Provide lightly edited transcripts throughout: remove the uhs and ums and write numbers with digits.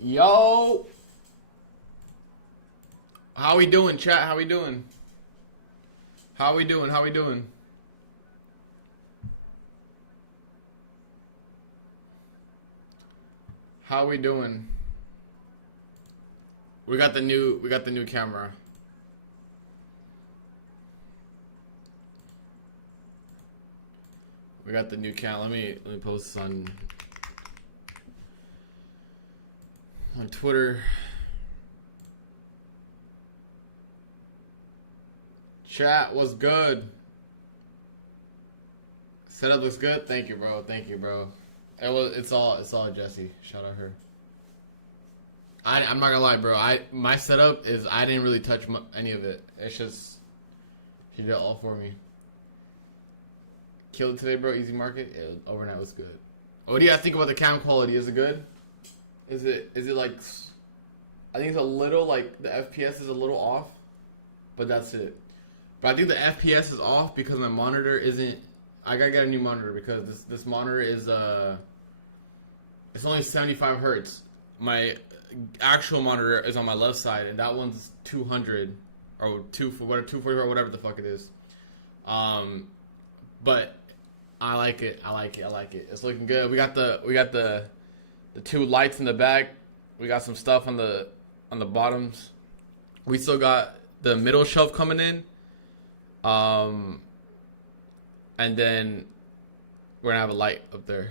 Yo, how we doing, chat? How we doing? How we doing? How we doing? How we doing? We got the new camera. We got the new camera. Let me post this on Twitter. Chat was good. Setup looks good. Thank you, bro. Thank you, bro. It's all Jesse. Shout out her. I'm not gonna lie, bro. My setup is I didn't really touch any of it. It's just she did it all for me. Killed it today, bro. Easy market. Overnight was good. What do you guys think about the cam quality? Is it good? Is it like? I think it's a little like the FPS is a little off, but that's it. But I think the FPS is off because my monitor isn't. I gotta get a new monitor because this monitor is it's only 75 hertz. My actual monitor is on my left side, and that one's 200 or 240 or whatever the fuck it is. But I like it. I like it. It's looking good. We got the two lights in the back. We got some stuff on the bottoms. We still got the middle shelf coming in. And then we're gonna have a light up there.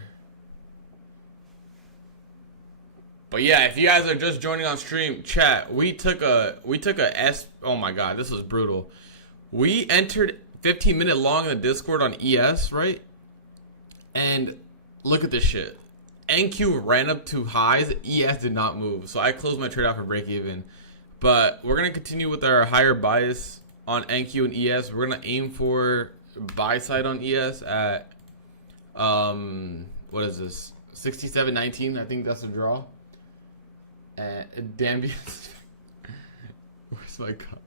But yeah, if you guys are just joining on stream, chat, we took a oh my god, this was brutal. We entered 15-minute long in the Discord on ES, right? And look at this shit. NQ ran up to highs, ES did not move. So I closed my trade out for break even. But we're gonna continue with our higher bias on NQ and ES. We're gonna aim for buy side on ES at what is this? 67.19. I think that's a draw. And Dambius. Where's my cup?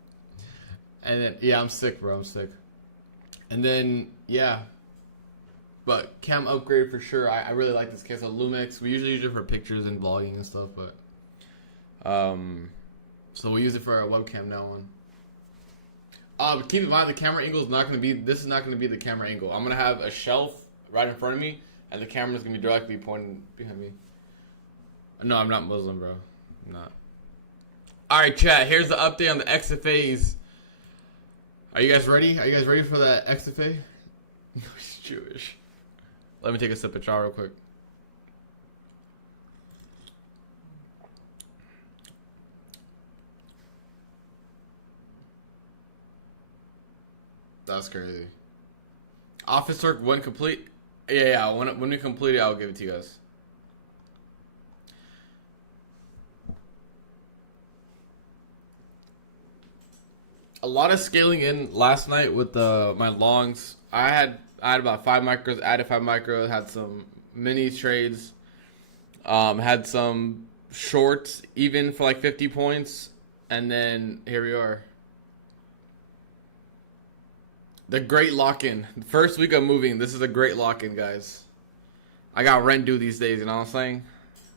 And then yeah, I'm sick, bro. I'm sick. And then yeah. But cam upgrade for sure. I really like this case of Lumix. We usually use it for pictures and vlogging and stuff, but so we use it for our webcam now on. Keep in mind the camera angle is not going to be. This is not going to be the camera angle. I'm going to have a shelf right in front of me, and the camera is going to be directly pointing behind me. No, I'm not Muslim, bro. I'm not. All right, chat. Here's the update on the XFAs. Are you guys ready? Are you guys ready for that XFA? No, he's Jewish. Let me take a sip of char real quick. That's crazy. Office work when complete. Yeah. When we complete it, I'll give it to you guys. A lot of scaling in last night with my longs. I had about 5 micros. Added 5 micros. Had some mini trades. Had some shorts even for like 50 points, and then here we are. The great lock-in. First week of moving. This is a great lock-in, guys. I got rent due these days, you know what I'm saying?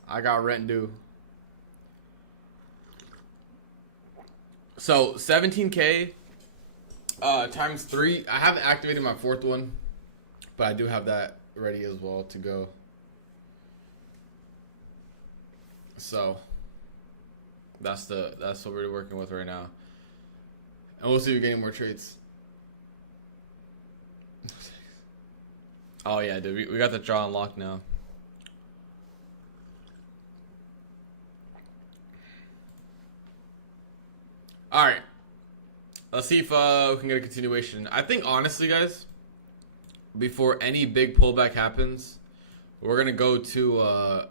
I got rent due. So, 17K times 3. I haven't activated my 4th one, but I do have that ready as well to go. So, that's what we're working with right now. And we'll see if we're getting more trades. Oh yeah, dude, we got the draw unlocked now. All right, let's see if we can get a continuation. I think honestly, guys, before any big pullback happens, we're gonna go to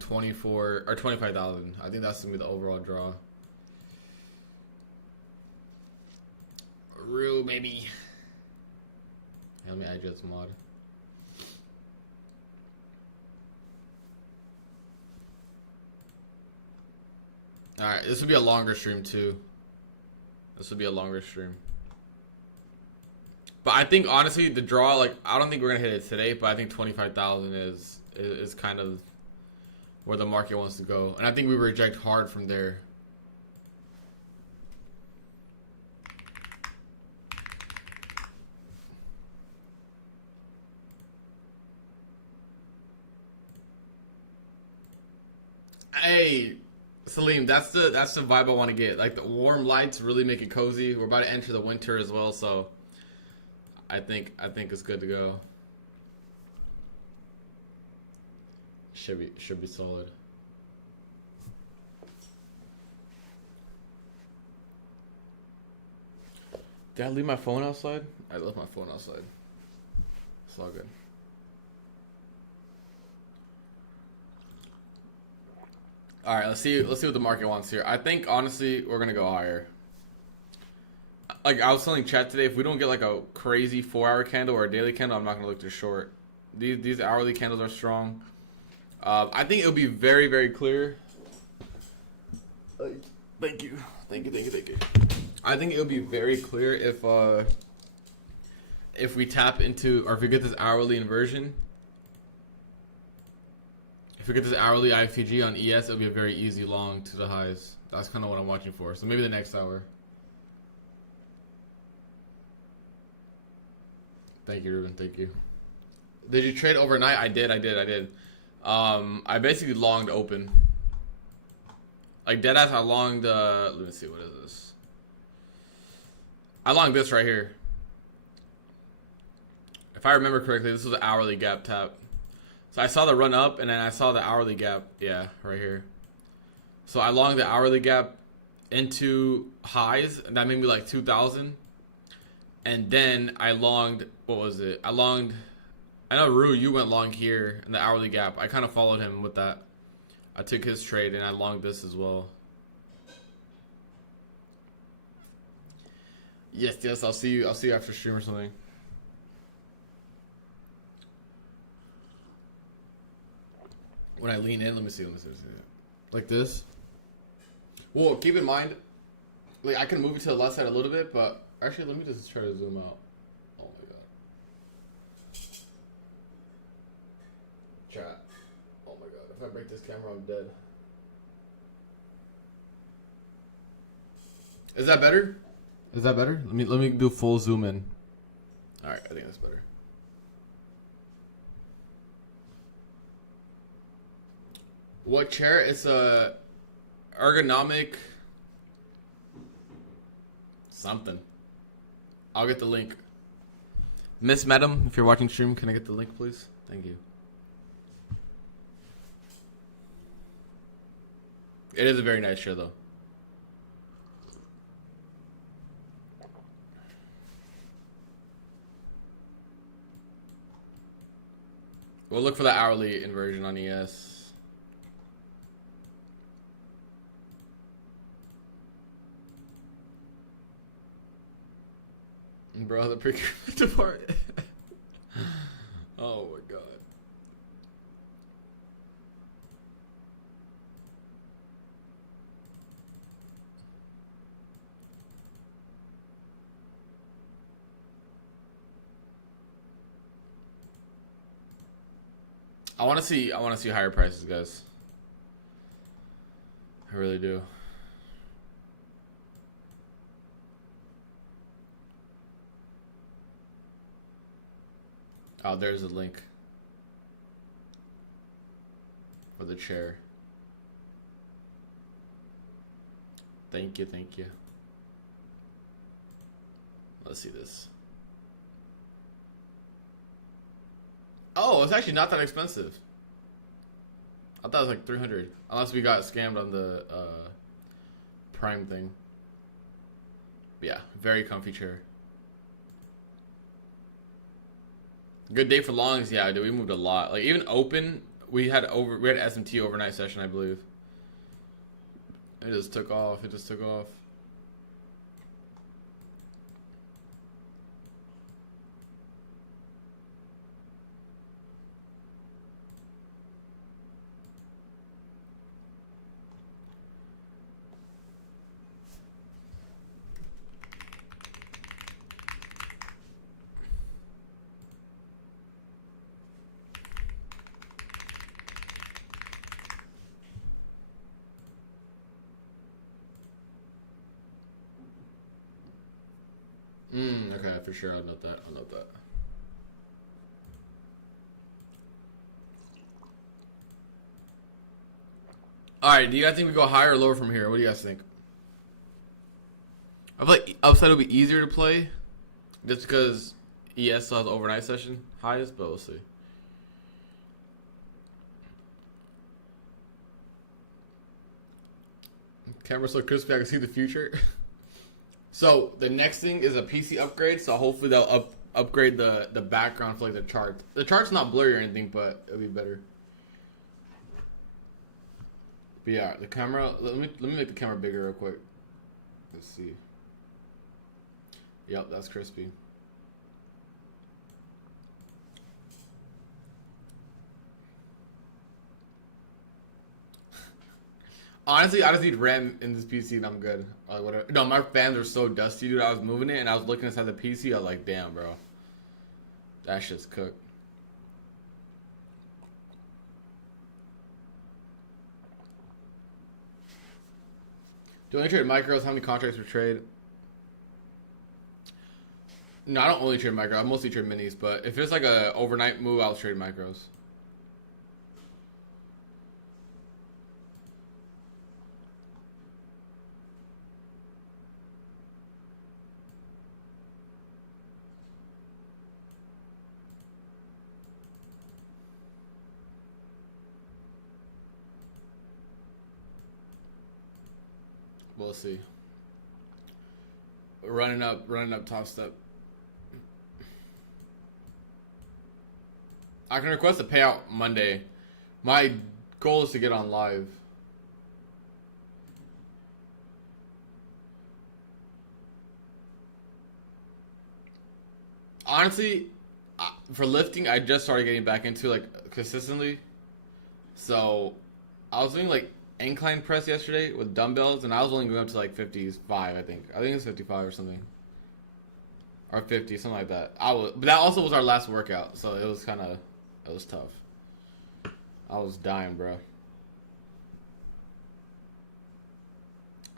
24 or 25,000. I think that's gonna be the overall draw. Real baby. Let me add you as mod. Alright, this will be a longer stream too. This will be a longer stream. But I think honestly the draw, like I don't think we're gonna hit it today, but I think 25,000 is kind of where the market wants to go. And I think we reject hard from there. Hey, Salim, that's the vibe I want to get. Like the warm lights really make it cozy. We're about to enter the winter as well, so I think it's good to go. Should be solid. Did I leave my phone outside? I left my phone outside. It's all good. All right, let's see what the market wants here. I think honestly we're gonna go higher. Like I was telling chat today, if we don't get like a crazy 4-hour candle or a daily candle, I'm not gonna look to short. These hourly candles are strong. I think it'll be very, very clear. Thank you. I think it'll be very clear if we tap into, or if we get this hourly inversion. If we get this hourly IFTG on ES, it'll be a very easy long to the highs. That's kind of what I'm watching for. So maybe the next hour. Thank you, Ruben. Thank you. Did you trade overnight? I did. I basically longed open. Like deadass, I longed. Let me see. What is this? I longed this right here. If I remember correctly, this was an hourly gap tap. So I saw the run up, and then I saw the hourly gap. Yeah, right here. So I longed the hourly gap into highs, and that made me like 2,000. And then I longed. What was it? I know Rue, you went long here in the hourly gap. I kind of followed him with that. I took his trade and I longed this as well. Yes. I'll see you after stream or something. When I lean in, let me see. Like this. Well, keep in mind, like I can move it to the left side a little bit, but actually, let me just try to zoom out. Oh my god. Chat. Oh my god. If I break this camera, I'm dead. Is that better? Let me do full zoom in. All right, I think that's better. What chair? It's a ergonomic something. I'll get the link. Miss Madam, if you're watching stream, can I get the link, please? Thank you. It is a very nice chair, though. We'll look for the hourly inversion on ES. Bro, the procurement department. Oh my god. I want to see higher prices, guys. I really do. Oh, there's a link for the chair. Thank you. Let's see this. Oh, it's actually not that expensive. I thought it was like 300. Unless we got scammed on the Prime thing. But yeah, very comfy chair. Good day for longs, yeah, dude. We moved a lot. Like even open, we had SMT overnight session, I believe. It just took off. Okay, for sure. I'll note that. I'll note that. All right. Do you guys think we go higher or lower from here? What do you guys think? I feel like upside will be easier to play, just because ES still has overnight session highest, but we'll see. Camera's so crispy, I can see the future. So the next thing is a PC upgrade. So hopefully they'll upgrade the background for like the chart. The chart's not blurry or anything, but it'll be better. But yeah, the camera. Let me make the camera bigger real quick. Let's see. Yep, that's crispy. Honestly, I just need RAM in this PC and I'm good. Like whatever. No, my fans are so dusty, dude. I was moving it and I was looking inside the PC. I was like, damn, bro. That shit's cooked. Do you only trade micros? How many contracts per trade? No, I don't only trade micros. I mostly trade minis. But if it's like a overnight move, I'll trade micros. We'll see. Running up top step. I can request a payout Monday. My goal is to get on live. Honestly, for lifting, I just started getting back into like consistently. So I was doing like incline press yesterday with dumbbells, and I was only going up to like 55. I think it's 55 or something, or 50, something like that. But that also was our last workout, so it was tough. I was dying, bro.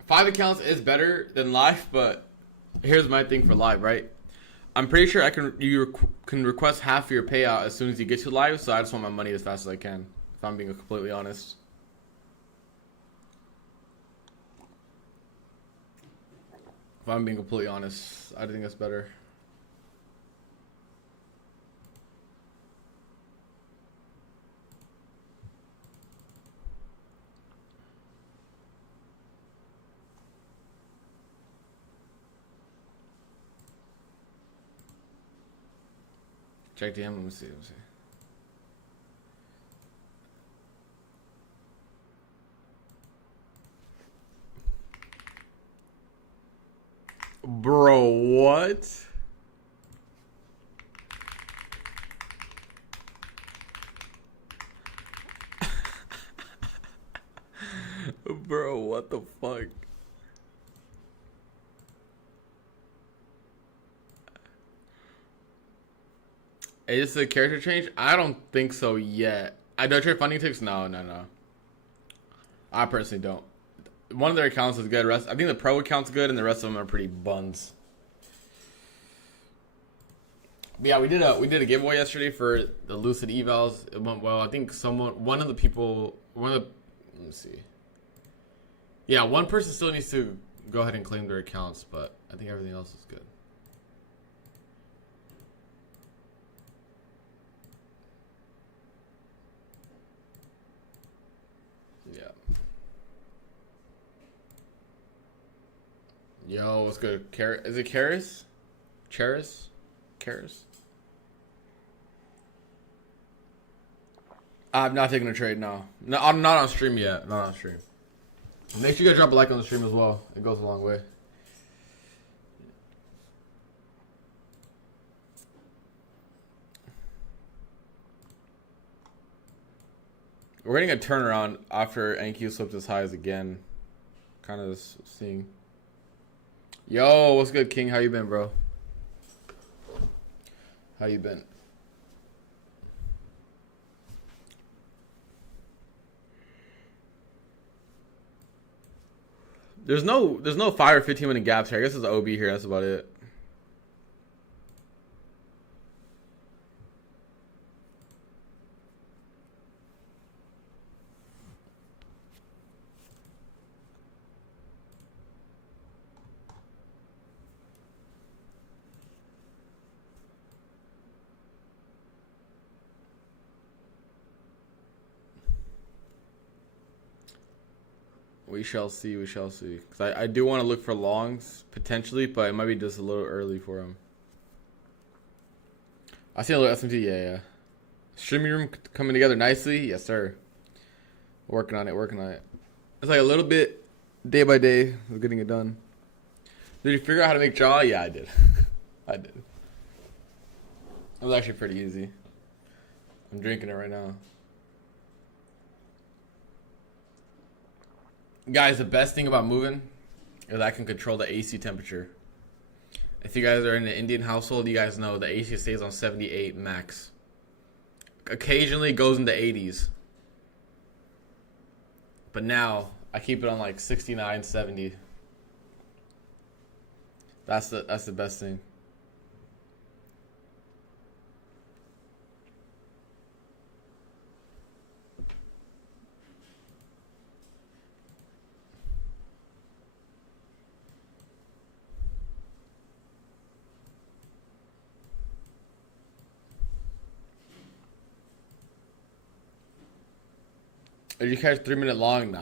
5 accounts is better than live, but here's my thing for live, right? I'm pretty sure you can request half of your payout as soon as you get to live, so I just want my money as fast as I can, if I'm being completely honest. If I'm being completely honest, I think that's better. Check DM, let me see. Bro, what? Bro, what the fuck? Is this a character change? I don't think so yet. I don't trade funding ticks? No. I personally don't. One of their accounts is good. I think the pro account's good, and the rest of them are pretty buns. But yeah, we did a giveaway yesterday for the Lucid evals. It went well. I think let me see. Yeah, one person still needs to go ahead and claim their accounts, but I think everything else is good. Yeah. Yo, what's good? Is it Karis? Charis? Karis? I'm not taking a trade, no. No, I'm not on stream yet. Not on stream. Make sure you guys drop a like on the stream as well. It goes a long way. We're getting a turnaround after NQ slipped as high as again. Kind of seeing. Yo, what's good, King? How you been, bro? How you been? There's no 5 or 15 minute gaps here. I guess it's OB here. That's about it. We shall see. We shall see. Because I do want to look for longs, potentially, but it might be just a little early for him. I see a little SMT. Yeah. Streaming room coming together nicely. Yes, sir. Working on it. It's like a little bit day by day of getting it done. Did you figure out how to make jaw? Yeah, I did. I did. It was actually pretty easy. I'm drinking it right now. Guys, the best thing about moving is I can control the AC temperature. If you guys are in an Indian household, you guys know the AC stays on 78 max. Occasionally goes into 80s. But now, I keep it on like 69, 70. That's the best thing. Did you catch 3 minute long? Nah.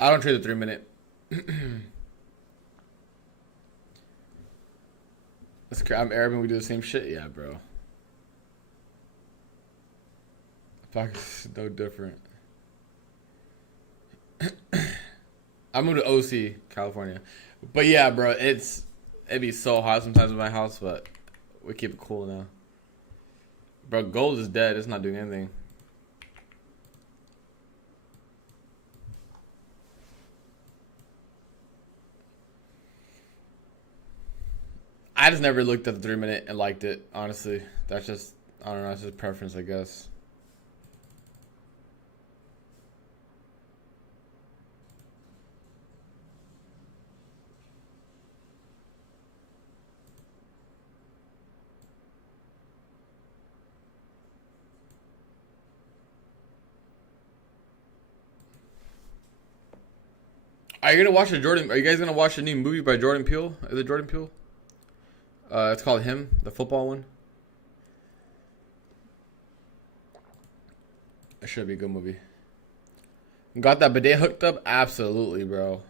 I don't trade the 3 minute. I'm Arab and we do the same shit? Yeah, bro. It's no different. I moved to OC, California. But yeah, bro, it'd be so hot sometimes in my house, but we keep it cool now. Bro, gold is dead. It's not doing anything. I just never looked at the 3 minute and liked it, honestly. That's just, I don't know, it's just preference, I guess. Are you guys gonna watch a new movie by Jordan Peele? Is it Jordan Peele? It's called Him, the football one. It should be a good movie. Got that bidet hooked up? Absolutely, bro.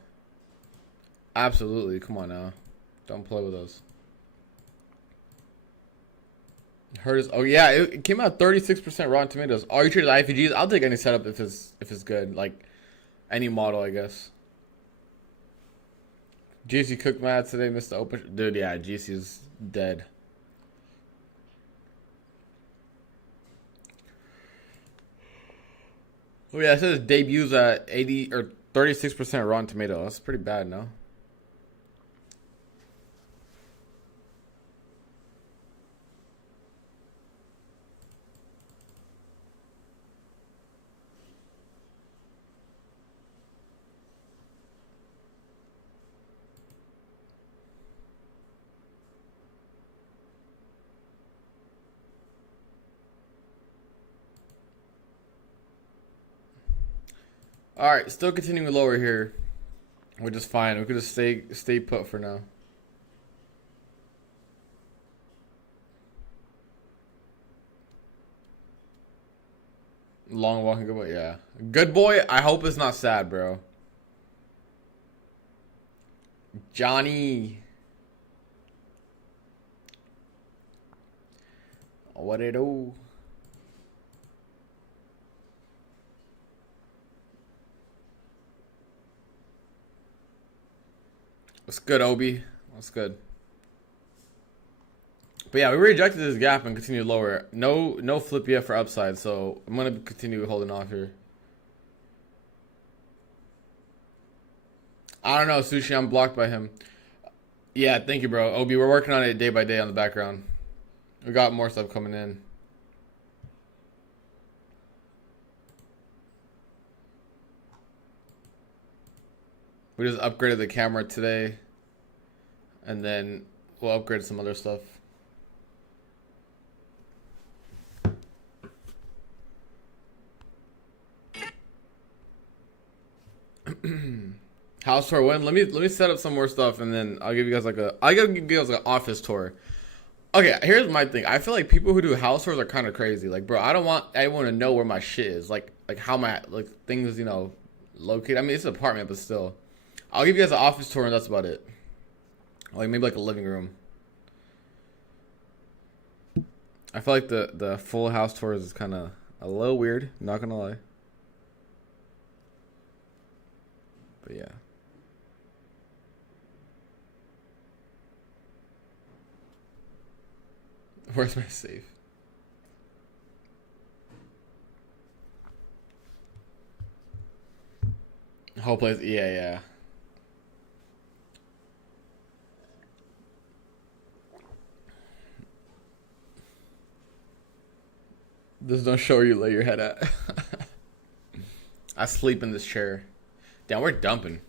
Absolutely. Come on now. Don't play with us. Heard us. Oh yeah, it came out 36% Rotten Tomatoes. Are you treated IPGs? I'll take any setup if it's good. Like any model, I guess. GC cooked mad today, missed the open. Dude, yeah, GC's dead. Oh yeah, it says debuts at 80 or 36% Rotten Tomato. That's pretty bad, no? All right, still continuing lower here, which is fine. We could just stay put for now. Long walking good boy, yeah. Good boy. I hope it's not sad, bro. Johnny. What it do? What's good, Obi? What's good? But yeah, we rejected this gap and continued lower. No flip yet for upside, so I'm gonna continue holding off here. I don't know, Sushi. I'm blocked by him. Yeah, thank you, bro. Obi, we're working on it day by day on the background. We got more stuff coming in. We just upgraded the camera today. And then we'll upgrade some other stuff. House tour when? Let me set up some more stuff and then I'll give you guys like an office tour. Okay, here's my thing. I feel like people who do house tours are kind of crazy. Like, bro, I don't want everyone to know where my shit is. Like how my like things, you know, located. I mean, it's an apartment, but still. I'll give you guys an office tour, and that's about it. Like maybe like a living room. I feel like the full house tours is kind of a little weird. Not gonna lie. But yeah. Where's my safe? Whole place. Yeah, yeah. Just don't show where you lay your head at. I sleep in this chair. Damn, we're dumping.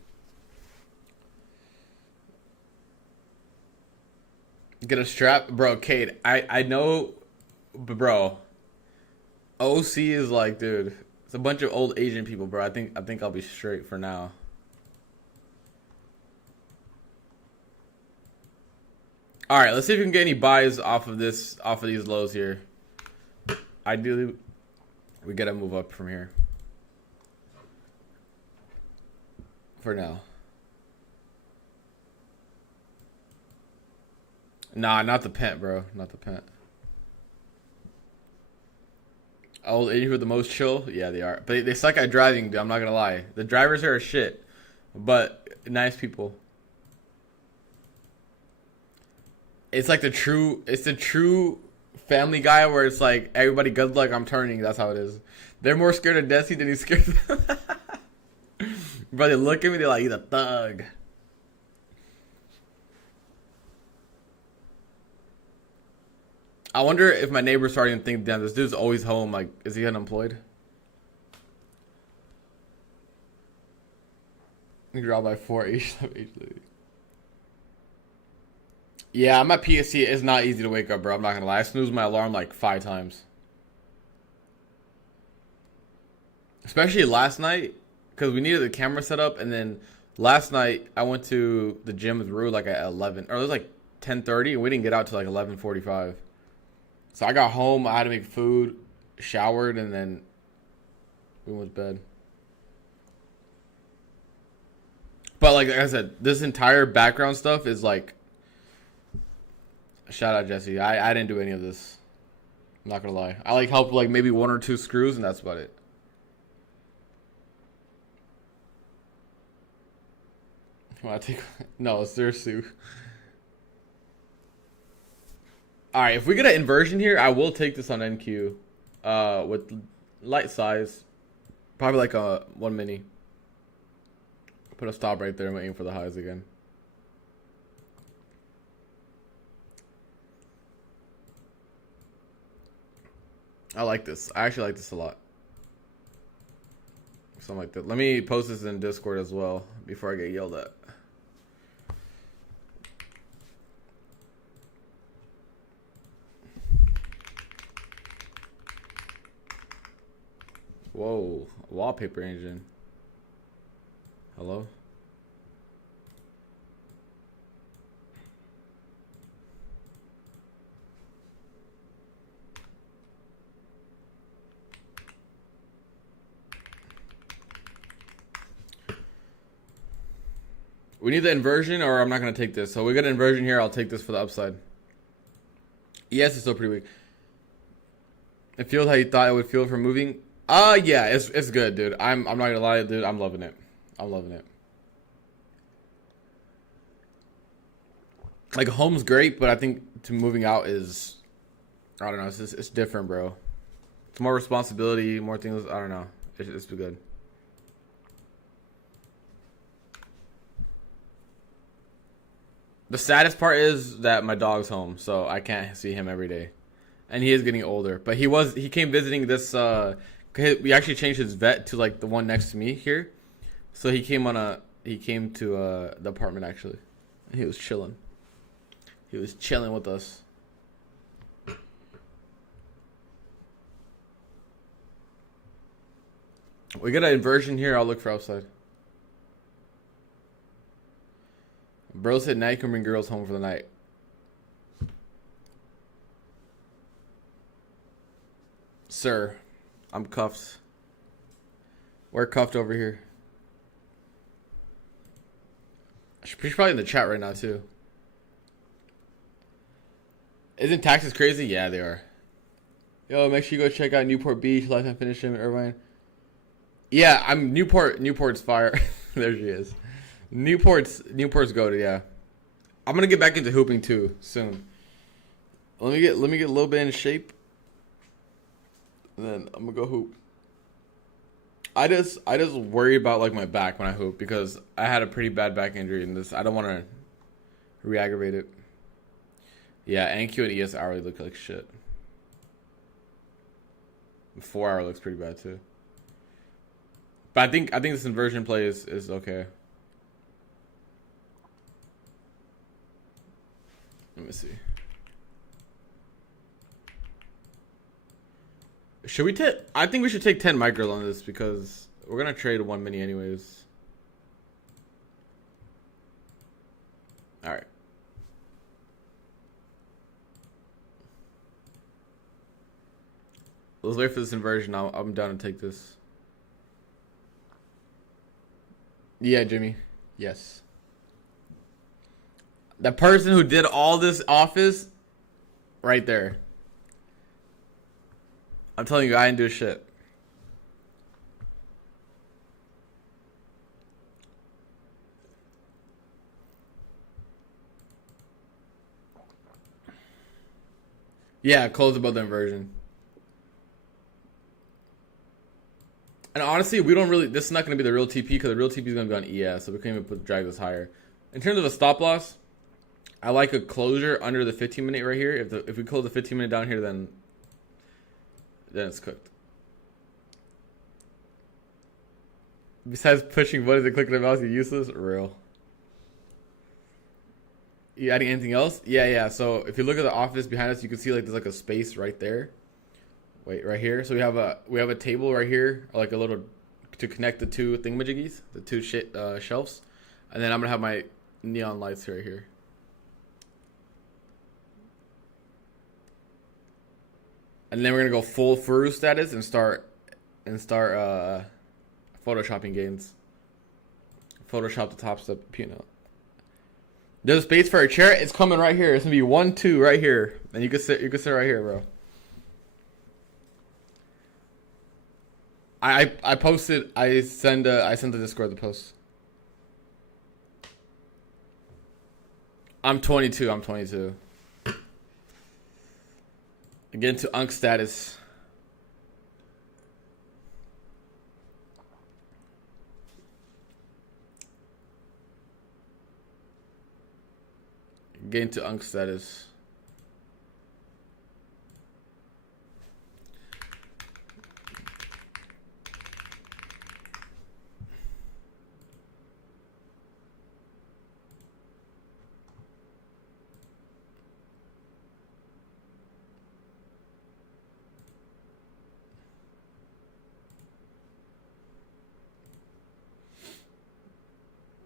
Get a strap, bro. Kate, I know, but bro, OC is like, dude, it's a bunch of old Asian people, bro. I think I'll be straight for now. All right, let's see if we can get any buys off of these lows here. Ideally, we gotta move up from here. For now. Nah, not the pent, bro. Not the pent. Old Asian with the most chill? Yeah, they are. But they suck at driving, dude. I'm not gonna lie. The drivers here are shit. But nice people. It's like the true Family Guy where it's like everybody good luck, I'm turning. That's how it is. They're more scared of Desi than he's scared of them. Bro, they look at me, they're like, he's a thug. I wonder if my neighbor's starting to think, damn, this dude's always home. Like, is he unemployed? You dropped by 4 each. Yeah, I'm at PSC. It's not easy to wake up, bro. I'm not gonna lie. I snoozed my alarm like 5 times. Especially last night, because we needed the camera set up, and then last night I went to the gym with Rue like at 11, or it was like 10:30, and we didn't get out till like 11:45. So I got home, I had to make food, showered, and then we went to bed. But like I said, this entire background stuff is like, shout out Jesse. I didn't do any of this. I'm not gonna lie. I like helped like maybe 1 or 2 screws, and that's about it. I take no, seriously. All right, if we get an inversion here, I will take this on NQ, with light size, probably like a 1 mini. Put a stop right there and aim for the highs again. I like this. I actually like this a lot. Something like that. Let me post this in Discord as well before I get yelled at. Whoa, wallpaper engine. Hello? We need the inversion, or I'm not going to take this. So we got an inversion here. I'll take this for the upside. Yes, it's still pretty weak. It feels how you thought it would feel for moving. Yeah, it's good, dude. I'm not gonna lie, dude. I'm loving it. I'm loving it. Like home's great, but I think to moving out is, I don't know. It's different, bro. It's more responsibility, more things. I don't know. It's good. The saddest part is that my dog's home, so I can't see him every day, and he is getting older. But he came visiting this. We actually changed his vet to like the one next to me here, so he came to the apartment actually. And he was chilling. He was chilling with us. We got an inversion here. I'll look for outside. Bro said now you can bring girls home for the night. Sir, I'm cuffed. We're cuffed over here. She's probably in the chat right now, too. Isn't taxes crazy? Yeah, they are. Yo, make sure you go check out Newport Beach, Lifetime Finish Gym, Irvine. Yeah, I'm Newport's fire. There she is. Newport's goated, yeah. I'm gonna get back into hooping too soon. Let me get a little bit in shape. And then I'm gonna go hoop. I just worry about like my back when I hoop because I had a pretty bad back injury in this. I don't want to re-aggravate it. Yeah, NQ and ES hourly look like shit. The 4 hour looks pretty bad too. But I think this inversion play is okay. Let me see. Should we take? I think we should take 10 micros on this because we're gonna trade 1 mini anyways. All right. Let's wait for this inversion. I'm down to take this. Yeah, Jimmy. Yes. The person who did all this office, right there. I'm telling you, I didn't do shit. Yeah, close above the inversion. And honestly, we don't really. This is not going to be the real TP because the real TP is going to be on ES, so we can't even drag this higher. In terms of a stop loss, I like a closure under the 15-minute right here. If we close the 15-minute down here, then it's cooked. Besides pushing buttons and clicking the mouse, you're useless. Real. You adding anything else? Yeah. So if you look at the office behind us, you can see like there's like a space right there. Wait, right here. So we have a table right here, like a little to connect the two thingamajiggies, the two shelves, and then I'm gonna have my neon lights right here. And then we're gonna go full Furu status and start photoshopping gains. Photoshop the top step, you know. There's space for a chair. It's coming right here. It's gonna be 1, 2 right here, and you can sit right here, bro. I posted. I sent the Discord the post. I'm 22. Get into Unk status. Get into Unk status.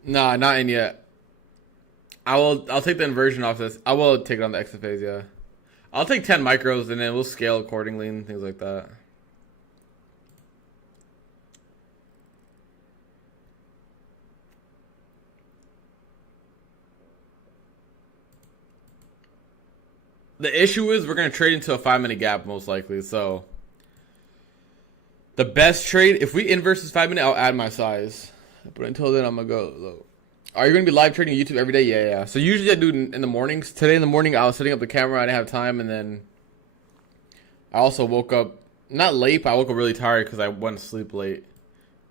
Nah, not in yet. I'll take the inversion off this. I will take it on the exit phase, yeah. I'll take 10 micros and then we'll scale accordingly and things like that. The issue is we're going to trade into a 5-minute gap most likely, so the best trade, if we inverse this 5-minute, I'll add my size. But until then, I'm going to go low. Are you going to be live trading YouTube every day? Yeah. So usually I do it in the mornings. Today in the morning, I was setting up the camera. I didn't have time. And then I also woke up, not late, but I woke up really tired because I went to sleep late.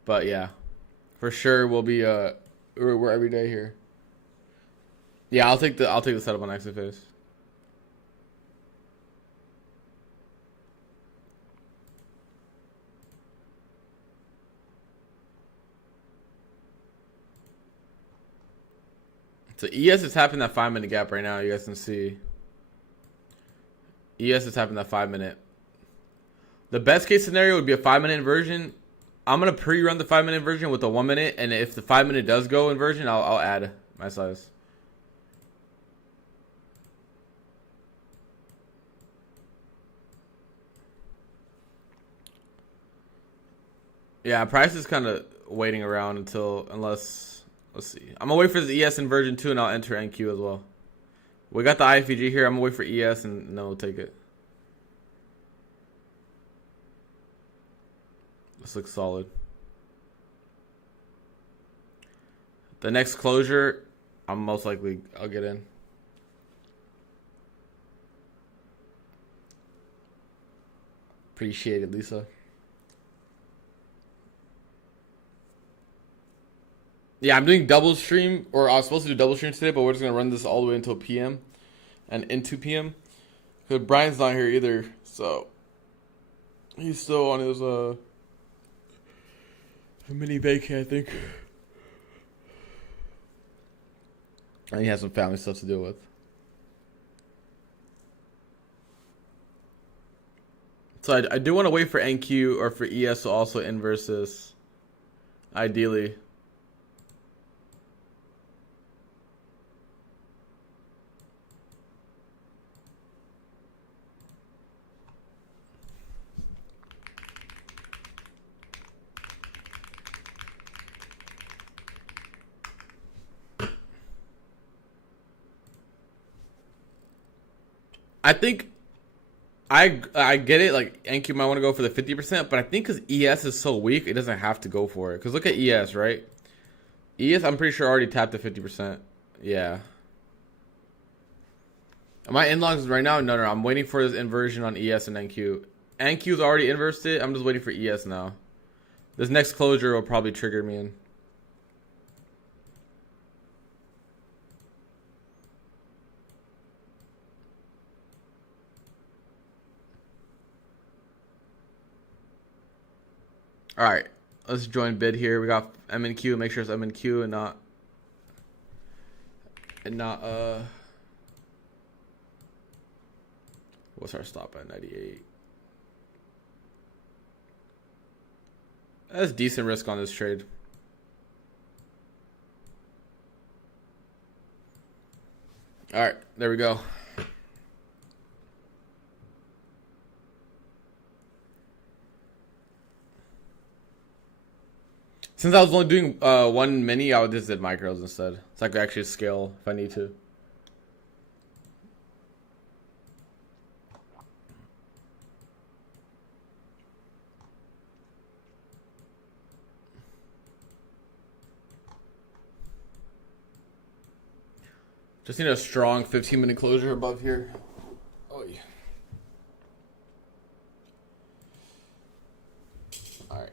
But yeah, for sure we'll be, we're every day here. Yeah, I'll take the setup on exit phase. So ES is tapping that 5-minute gap right now. You guys can see. ES is tapping that 5-minute. The best case scenario would be a 5-minute inversion. I'm gonna pre-run the 5-minute inversion with the 1 minute, and if the 5-minute does go inversion, I'll add my size. Yeah, price is kind of waiting around unless let's see. I'm gonna wait for the ES inversion too, and I'll enter NQ as well. We got the IFVG here. I'm gonna wait for ES and then we'll take it. This looks solid. The next closure, I'll get in. Appreciate it, Lisa. Yeah, I'm doing double stream, or I was supposed to do double stream today, but we're just gonna run this all the way until PM and into PM. Because Brian's not here either, so he's still on his mini vacay, I think. And he has some family stuff to deal with. So I do want to wait for NQ or for ES to also inverse this, ideally. I think I get it. Like NQ might want to go for the 50%, but I think because ES is so weak, it doesn't have to go for it. Because look at ES, right? ES, I'm pretty sure already tapped the 50%. Yeah. Am I in logs right now? No. I'm waiting for this inversion on ES and NQ. NQ's already inversed it. I'm just waiting for ES now. This next closure will probably trigger me in. All right, let's join bid here. We got M and Q. Make sure it's M and Q and not what's our stop at 98? That's decent risk on this trade. All right, there we go. Since I was only doing one mini, I just did micros instead. So I could actually scale if I need to. Just need a strong 15-minute closure above here. Oh yeah. All right.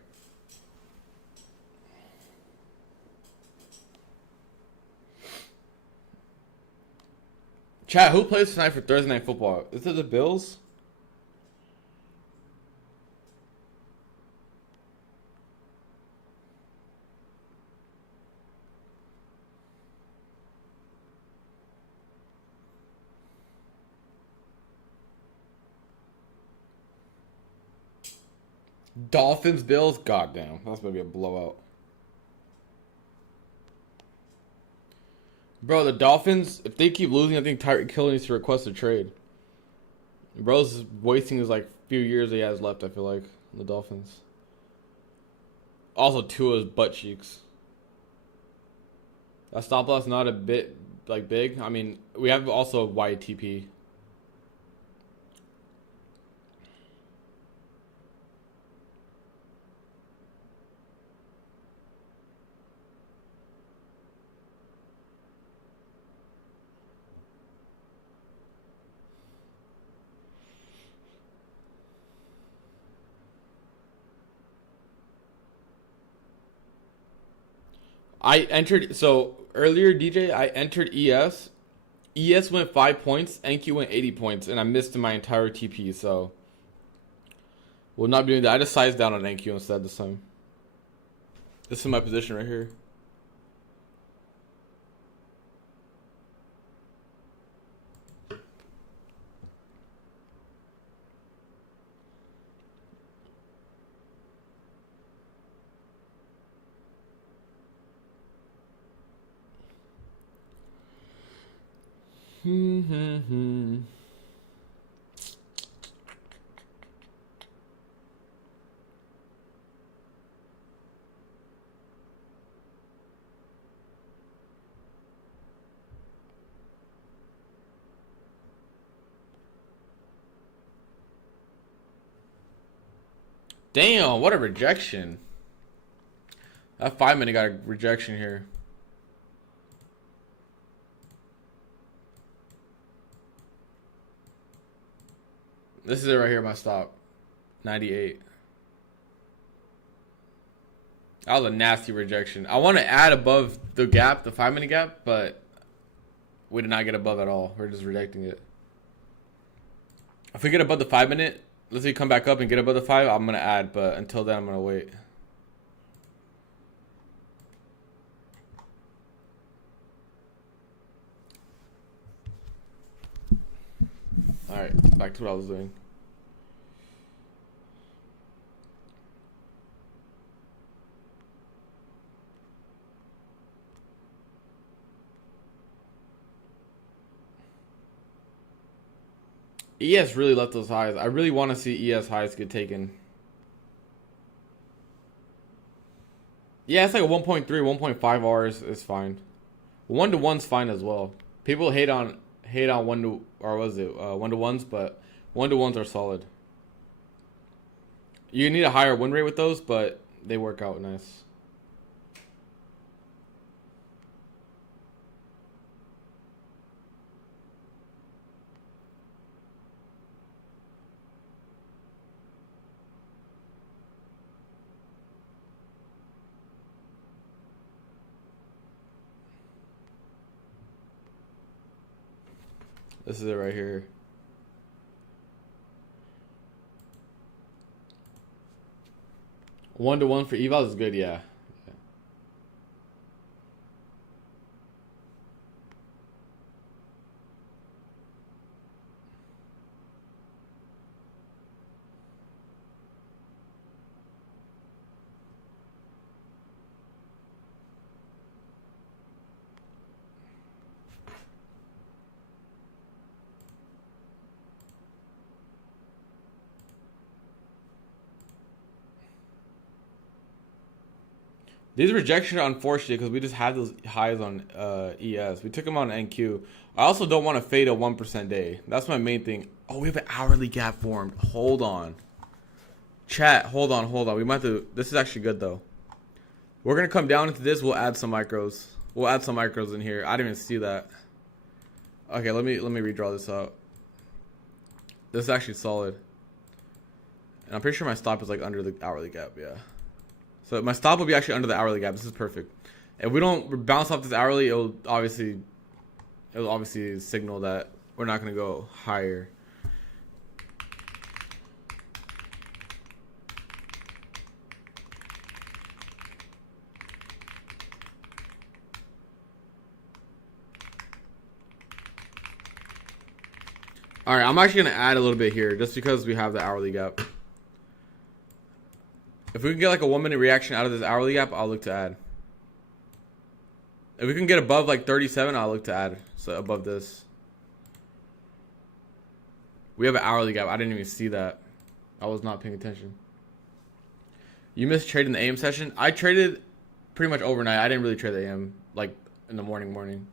Chat, who plays tonight for Thursday Night Football? Is it the Bills? Dolphins, Bills? Goddamn. That's going to be a blowout. Bro, the Dolphins, if they keep losing, I think Tyreek Hill needs to request a trade. Bro's wasting his few years he has left, I feel like, on the Dolphins. Also, Tua's butt cheeks. That stop loss not a bit big. I mean, we have also a YTP. I entered, so earlier, DJ, I entered ES. ES went 5 points, NQ went 80 points, and I missed my entire TP, so we'll not be doing that. I just sized down on NQ instead this time. This is my position right here. Damn, what a rejection. That 5-minute got a rejection here. This is it right here, my stop. 98. That was a nasty rejection. I want to add above the gap, the 5-minute gap, but we did not get above at all. We're just rejecting it. If we get above the 5-minute, let's say come back up and get above the 5, I'm going to add, but until then, I'm going to wait. Alright, back to what I was doing. ES really left those highs. I really want to see ES highs get taken. Yeah, it's like a 1.3, 1.5 Rs is fine. 1-to-1's fine as well. People hate on 1-to-1s, but 1-to-1s are solid. You need a higher win rate with those, but they work out nice. This is it right here. One-to-one for evals is good, yeah. These rejections are unfortunate because we just had those highs on ES. We took them on NQ. I also don't want to fade a 1% day. That's my main thing. Oh, we have an hourly gap formed. Hold on. Chat, hold on. We might have to. This is actually good, though. We're going to come down into this. We'll add some micros. We'll add some micros in here. I didn't even see that. Okay, let me redraw this out. This is actually solid. And I'm pretty sure my stop is like under the hourly gap, yeah. So my stop will be actually under the hourly gap. This is perfect. If we don't bounce off this hourly, it'll obviously signal that we're not going to go higher. All right, I'm actually going to add a little bit here just because we have the hourly gap. If we can get like a 1-minute reaction out of this hourly gap, I'll look to add. If we can get above like 37, I'll look to add. So above this. We have an hourly gap. I didn't even see that. I was not paying attention. You missed trading the AM session? I traded pretty much overnight. I didn't really trade the AM like in the morning.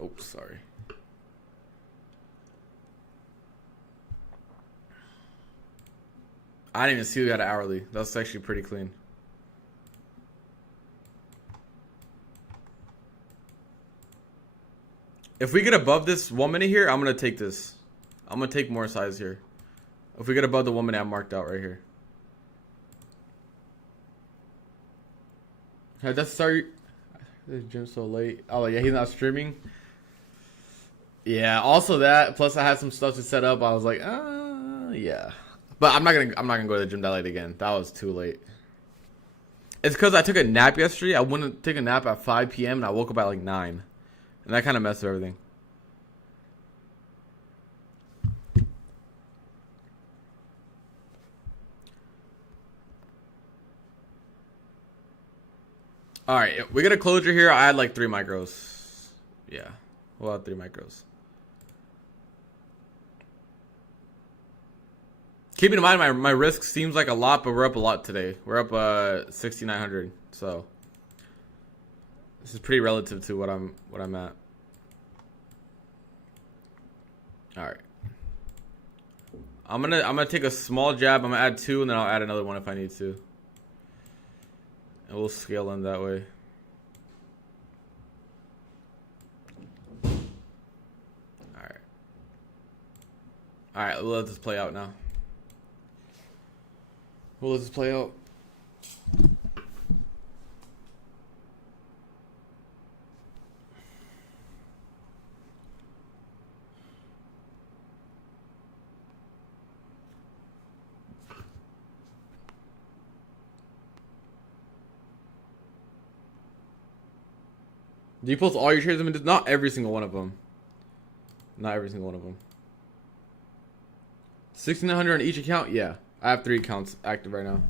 Oh, sorry. I didn't even see we got an hourly. That's actually pretty clean. If we get above this 1 minute here, I'm going to take this. I'm going to take more size here. If we get above the 1 minute, I'm marked out right here. That's sorry. This gym so late. Oh, yeah, he's not streaming. Yeah, also that. Plus, I had some stuff to set up. I was like, yeah. But I'm not gonna go to the gym that late again. That was too late. It's because I took a nap yesterday. I went to take a nap at 5 p.m. and I woke up at like 9. And that kind of messed with everything. Alright, we got a closure here. I had like 3 micros. Yeah, we'll have 3 micros. Keeping in mind, my risk seems like a lot, but we're up a lot today. We're up 6,900, so this is pretty relative to what I'm at. All right, I'm gonna take a small jab. I'm gonna add 2, and then I'll add another one if I need to. And we'll scale in that way. Alright, we'll let this play out now. We'll let this play out. Do you post all your trades? I mean, not every single one of them. Not every single one of them. 1,600 on each account? Yeah. I have 3 accounts active right now.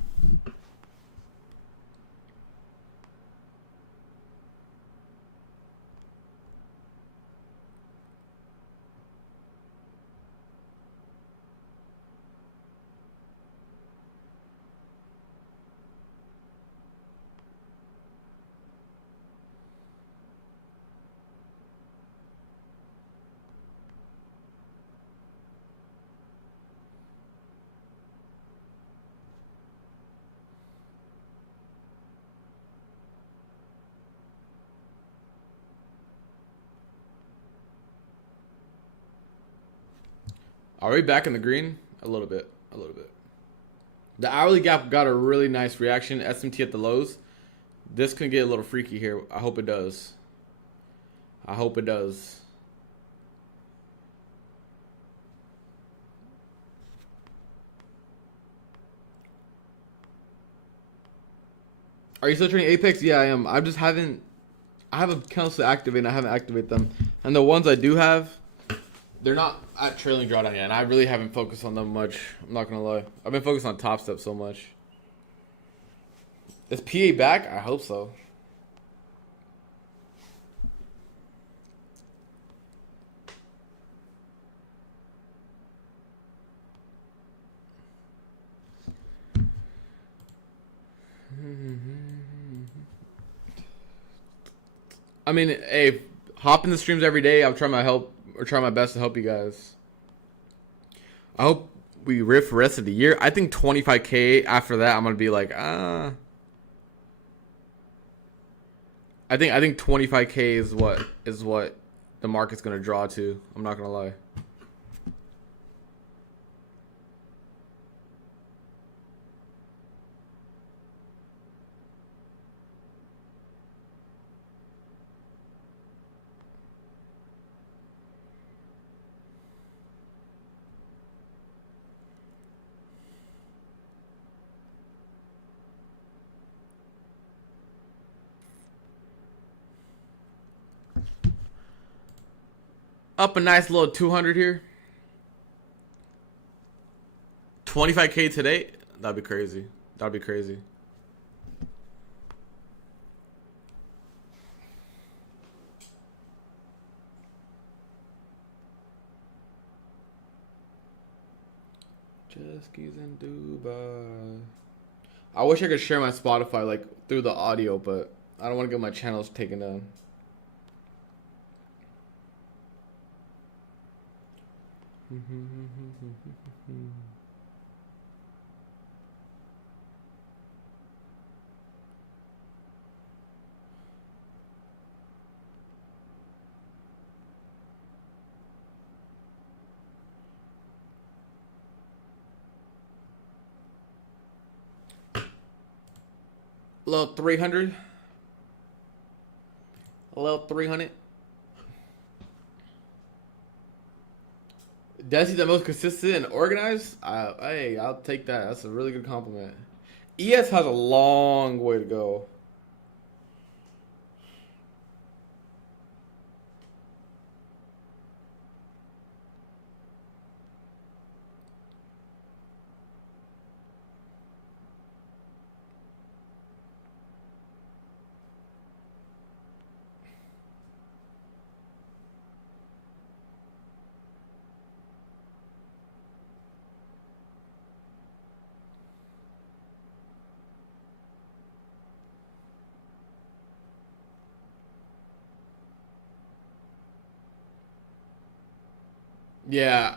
Are we back in the green? A little bit. A little bit. The hourly gap got a really nice reaction. SMT at the lows. This can get a little freaky here. I hope it does. I hope it does. Are you still trading Apex? Yeah, I am. I just haven't. I have accounts to activate and I haven't activated them. And the ones I do have, they're not at trailing drawdown yet. And I really haven't focused on them much. I'm not going to lie. I've been focused on Top Step so much. Is PA back? I hope so. I mean, hey, hop in the streams every day. I'll try my best to help you guys. I hope we riff the rest of the year. I think 25K after that, I'm gonna be like, I think 25K is what the market's gonna draw to. I'm not gonna lie. Up a nice little 200 here. 25K today? That'd be crazy. That'd be crazy. Just keys in Dubai. I wish I could share my Spotify like through the audio, but I don't want to get my channels taken down. A little 300. A little 300. Desi the most consistent and organized? Hey, I'll take that. That's a really good compliment. ES has a long way to go. Yeah,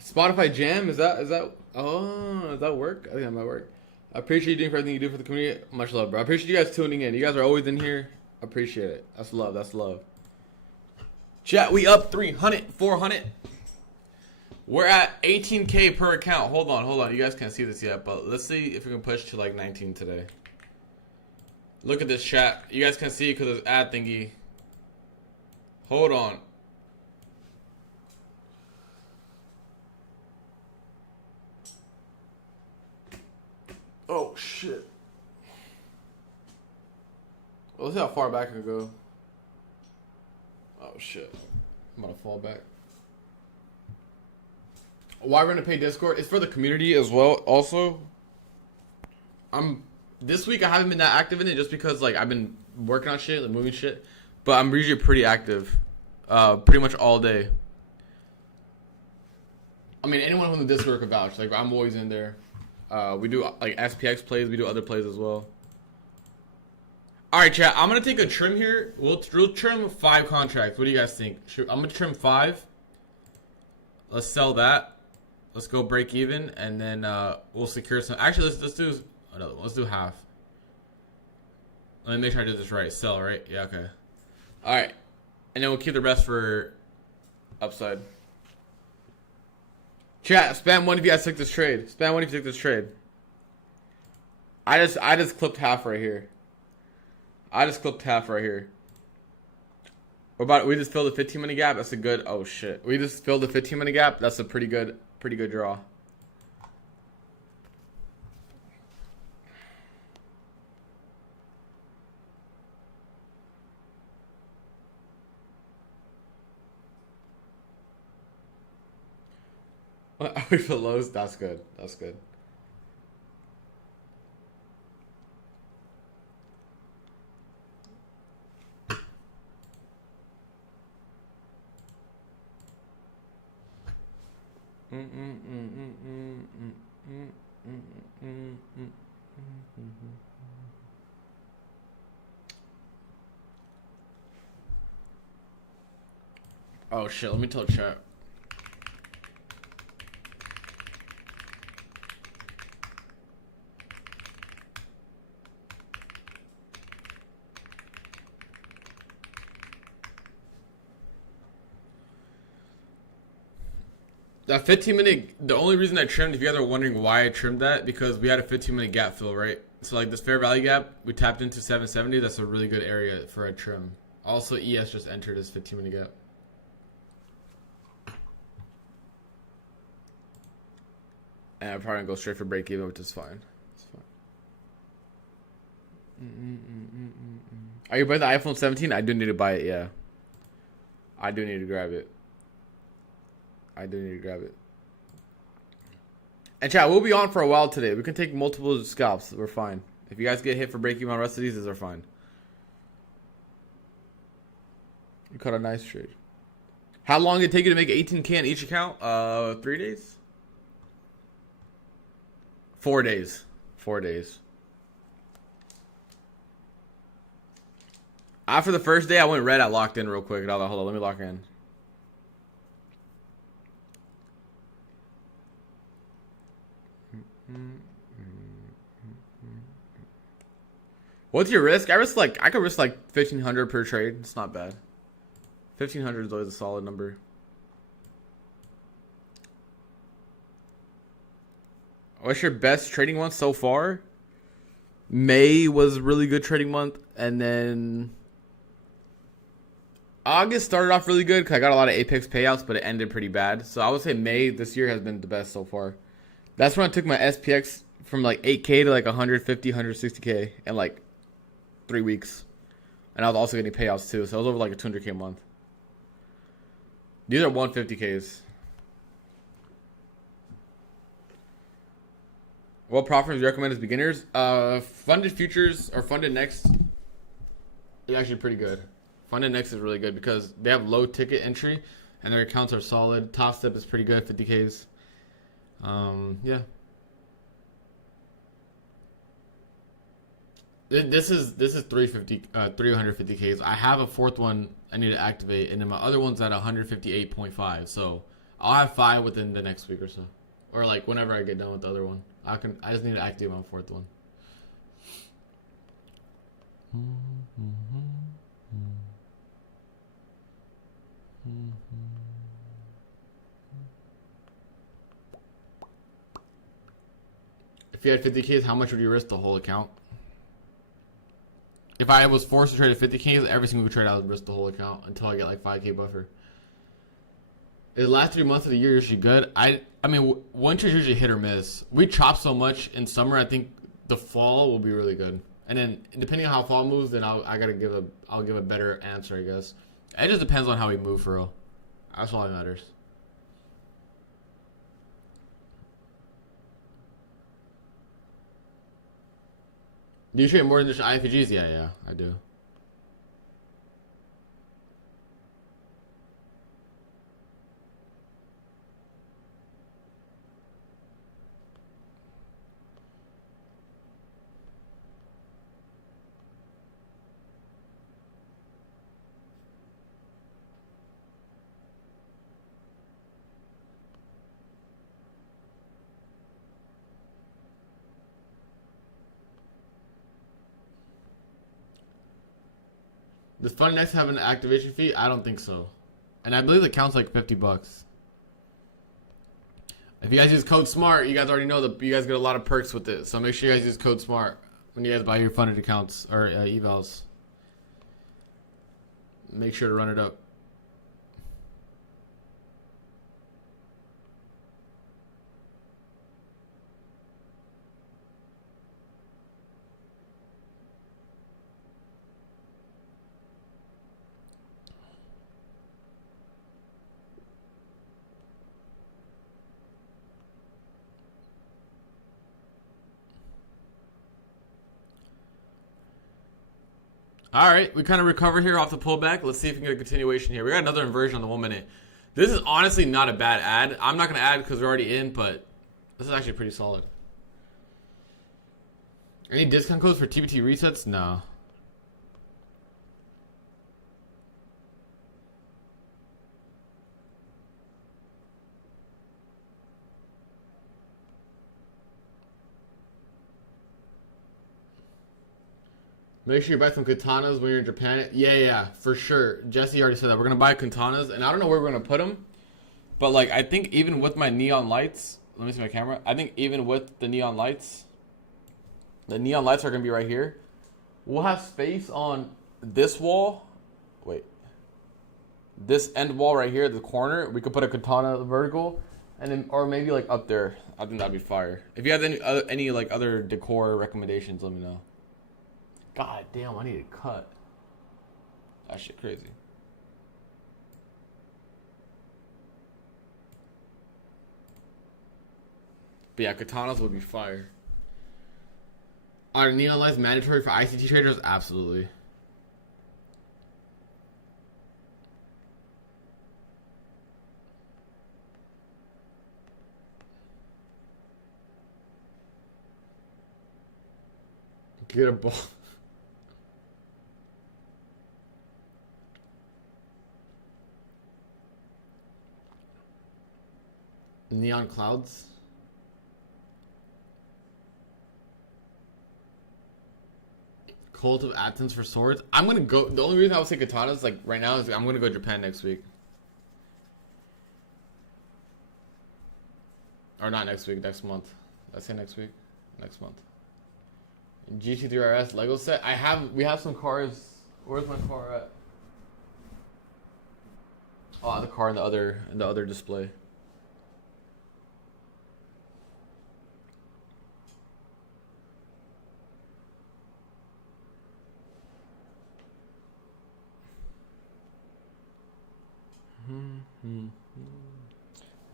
Spotify Jam, is that oh, does that work? I think that might work. I appreciate you doing for everything you do for the community. Much love, bro. I appreciate you guys tuning in. You guys are always in here. I appreciate it. That's love. That's love. Chat, we up 300, 400. We're at 18K per account. Hold on. You guys can't see this yet, but let's see if we can push to like 19 today. Look at this chat. You guys can't see it because it's ad thingy. Hold on. Oh, shit. Well, let's see how far back I can go. Oh, shit. I'm about to fall back. Why we're gonna pay Discord? It's for the community as well. Also, this week I haven't been that active in it just because like I've been working on shit, like moving shit. But I'm usually pretty active, pretty much all day. I mean, anyone from the Discord can vouch. Like I'm always in there. We do like SPX plays. We do other plays as well. All right, chat. I'm gonna take a trim here. We'll trim 5 contracts. What do you guys think? I'm gonna trim 5. Let's sell that. Let's go break even, and then we'll secure some. Actually, let's do another one. Let's do half. Let me make sure I did this right. Sell, right? Yeah, okay. All right, and then we'll keep the rest for upside. Chat, spam 1 if you guys took this trade. Spam 1 if you took this trade. I just clipped half right here. We just filled the 15-minute gap. That's a good. Oh shit. We just filled the 15-minute gap. That's a pretty good draw. We for lows. That's good. That's good. Oh shit, let me tell chat. That 15-minute, the only reason I trimmed, if you guys are wondering why I trimmed that, because we had a 15-minute gap fill, right? So like this fair value gap, we tapped into 770. That's a really good area for a trim. Also, ES just entered his 15-minute gap. And I'm probably gonna go straight for break even, which is fine. It's fine. Are you buying the iPhone 17? I do need to buy it, yeah. I do need to grab it. And chat, we'll be on for a while today. We can take multiple scalps. We're fine. If you guys get hit for break even on the rest of these are fine. You caught a nice trade. How long did it take you to make 18K on each account? 3 days? 4 days. 4 days. After the first day, I went red. I locked in real quick. Hold on, let me lock in. What's your risk? I could risk like 1,500 per trade. It's not bad. 1,500 is always a solid number. What's your best trading month so far? May was a really good trading month, and then August started off really good because I got a lot of Apex payouts, but it ended pretty bad. So I would say May this year has been the best so far. That's when I took my SPX from like 8K to like 150, 160K in like 3 weeks. And I was also getting payouts too, so I was over like a 200K a month. These are 150Ks. What profit do you recommend as beginners? Funded futures or funded next is actually pretty good. Funded next is really good because they have low ticket entry and their accounts are solid. Top step is pretty good, 50Ks. Yeah. This is 350Ks. I have a fourth one I need to activate, and then my other one's at 158.5. So I'll have 5 within the next week or so, or like whenever I get done with the other one. I just need to activate my 4th one. If you had 50Ks, how much would you risk the whole account? If I was forced to trade at 50Ks, every single trade I would risk the whole account until I get like 5K buffer. The last 3 months of the year usually good. I mean, winter's usually hit or miss. We chop so much in summer. I think the fall will be really good. And then depending on how fall moves, then I'll give a better answer, I guess. It just depends on how we move for real. That's all that matters. Do you trade more than just IFGs? Yeah, I do. Does Fund Next have an activation fee? I don't think so. And I believe the account's like $50. If you guys use code SMART, you guys already know that you guys get a lot of perks with it. So make sure you guys use code SMART when you guys buy your funded accounts or evals. Make sure to run it up. All right, we kind of recovered here off the pullback. Let's see if we can get a continuation here. We got another inversion on the 1 minute. This is honestly not a bad ad. I'm not going to add because we're already in, but this is actually pretty solid. Any discount codes for TBT resets? No. Make sure you buy some katanas when you're in Japan. Yeah, for sure. Jesse already said that. We're going to buy katanas, and I don't know where we're going to put them. But, like, I think even with my neon lights, let me see my camera. I think even with the neon lights are going to be right here. We'll have space on this wall. Wait. This end wall right here, the corner. We could put a katana vertical, and then, or maybe, like, up there. I think that'd be fire. If you have any like, other decor recommendations, let me know. God damn, I need to cut. That shit crazy. But yeah, katanas would be fire. Are neon lights mandatory for ICT traders? Absolutely. Get a ball. Neon clouds. Cult of Athens for swords. I'm gonna go. The only reason I would say katanas like right now is I'm gonna go to Japan next week. Or not next week, next month. Did I say next week? Next month. GT3RS Lego set. We have some cars. Where's my car at? Oh, the car in the other display.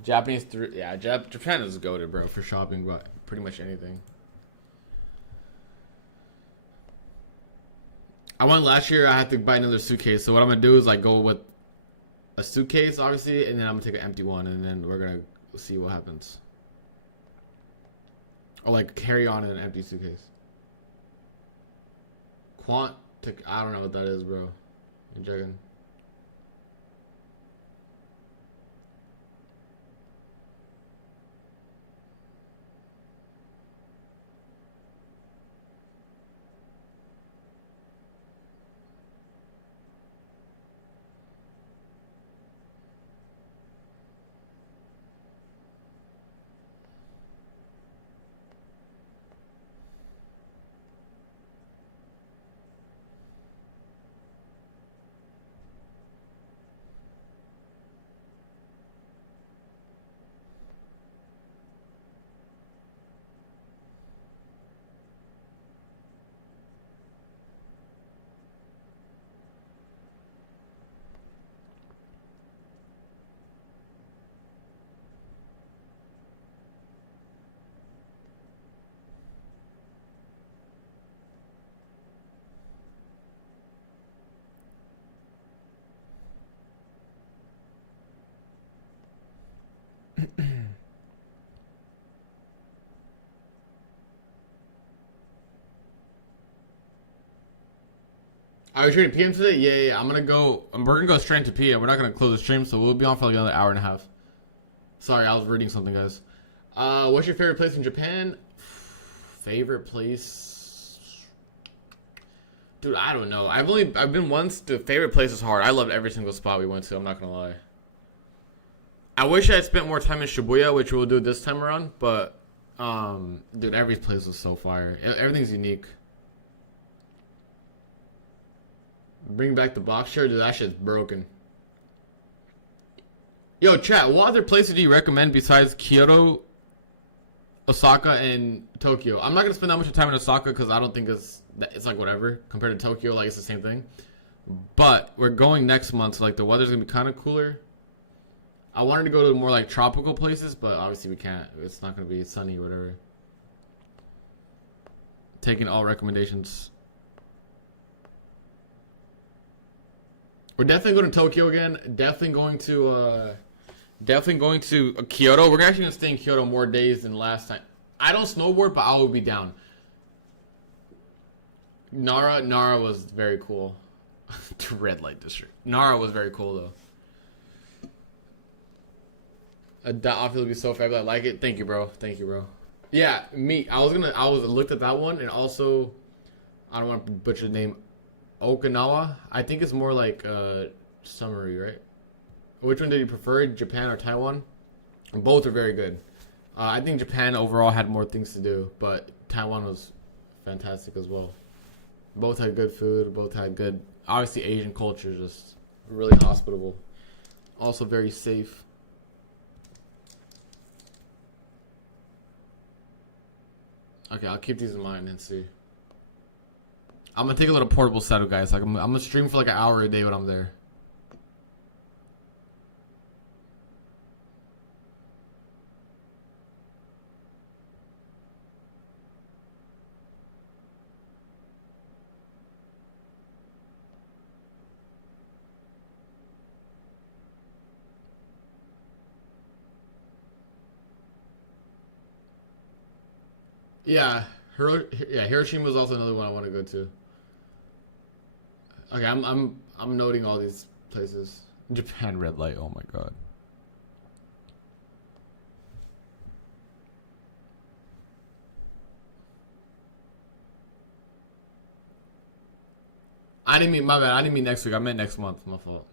Japanese, yeah, Japan is goated, bro, for shopping, but pretty much anything. I went last year. I had to buy another suitcase, so what I'm gonna do is like go with a suitcase, obviously, and then I'm gonna take an empty one, and then we're gonna see what happens. Or like carry on in an empty suitcase. I don't know what that is, bro. I'm joking. Are we trading PM today? Yeah. I'm gonna go. We're gonna go straight to PM. We're not gonna close the stream, so we'll be on for like another hour and a half. Sorry, I was reading something, guys. What's your favorite place in Japan? Favorite place? Dude, I don't know. I've been once. The favorite place is hard. I loved every single spot we went to. I'm not gonna lie. I wish I had spent more time in Shibuya, which we'll do this time around. But, dude, every place was so fire. Everything's unique. Bring back the box chair, dude. That shit's broken. Yo, chat. What other places do you recommend besides Kyoto, Osaka, and Tokyo? I'm not gonna spend that much time in Osaka because I don't think it's like whatever compared to Tokyo. Like it's the same thing. But we're going next month, so like the weather's gonna be kind of cooler. I wanted to go to more like tropical places, but obviously we can't. It's not gonna be sunny or whatever. Taking all recommendations. We're definitely going to Tokyo again. Definitely going to Kyoto. We're actually gonna stay in Kyoto more days than last time. I don't snowboard, but I will be down. Nara was very cool. The red light district. Nara was very cool though. That outfit would be so fabulous. I like it. Thank you, bro. Thank you, bro. Yeah, me. I looked at that one, and also, I don't want to butcher the name. Okinawa. I think it's more like summery, right? Which one did you prefer, Japan or Taiwan? Both are very good. I think Japan overall had more things to do, but Taiwan was fantastic as well. Both had good food. Both had good. Obviously, Asian culture, just really hospitable. Also very safe. Okay, I'll keep these in mind and see. I'm gonna take a little portable setup, guys. Like I'm gonna stream for like an hour a day when I'm there. Yeah, Hiroshima was also another one I want to go to. Okay, I'm noting all these places. Japan red light. Oh my god. I didn't mean my bad. I didn't mean next week. I meant next month. My fault.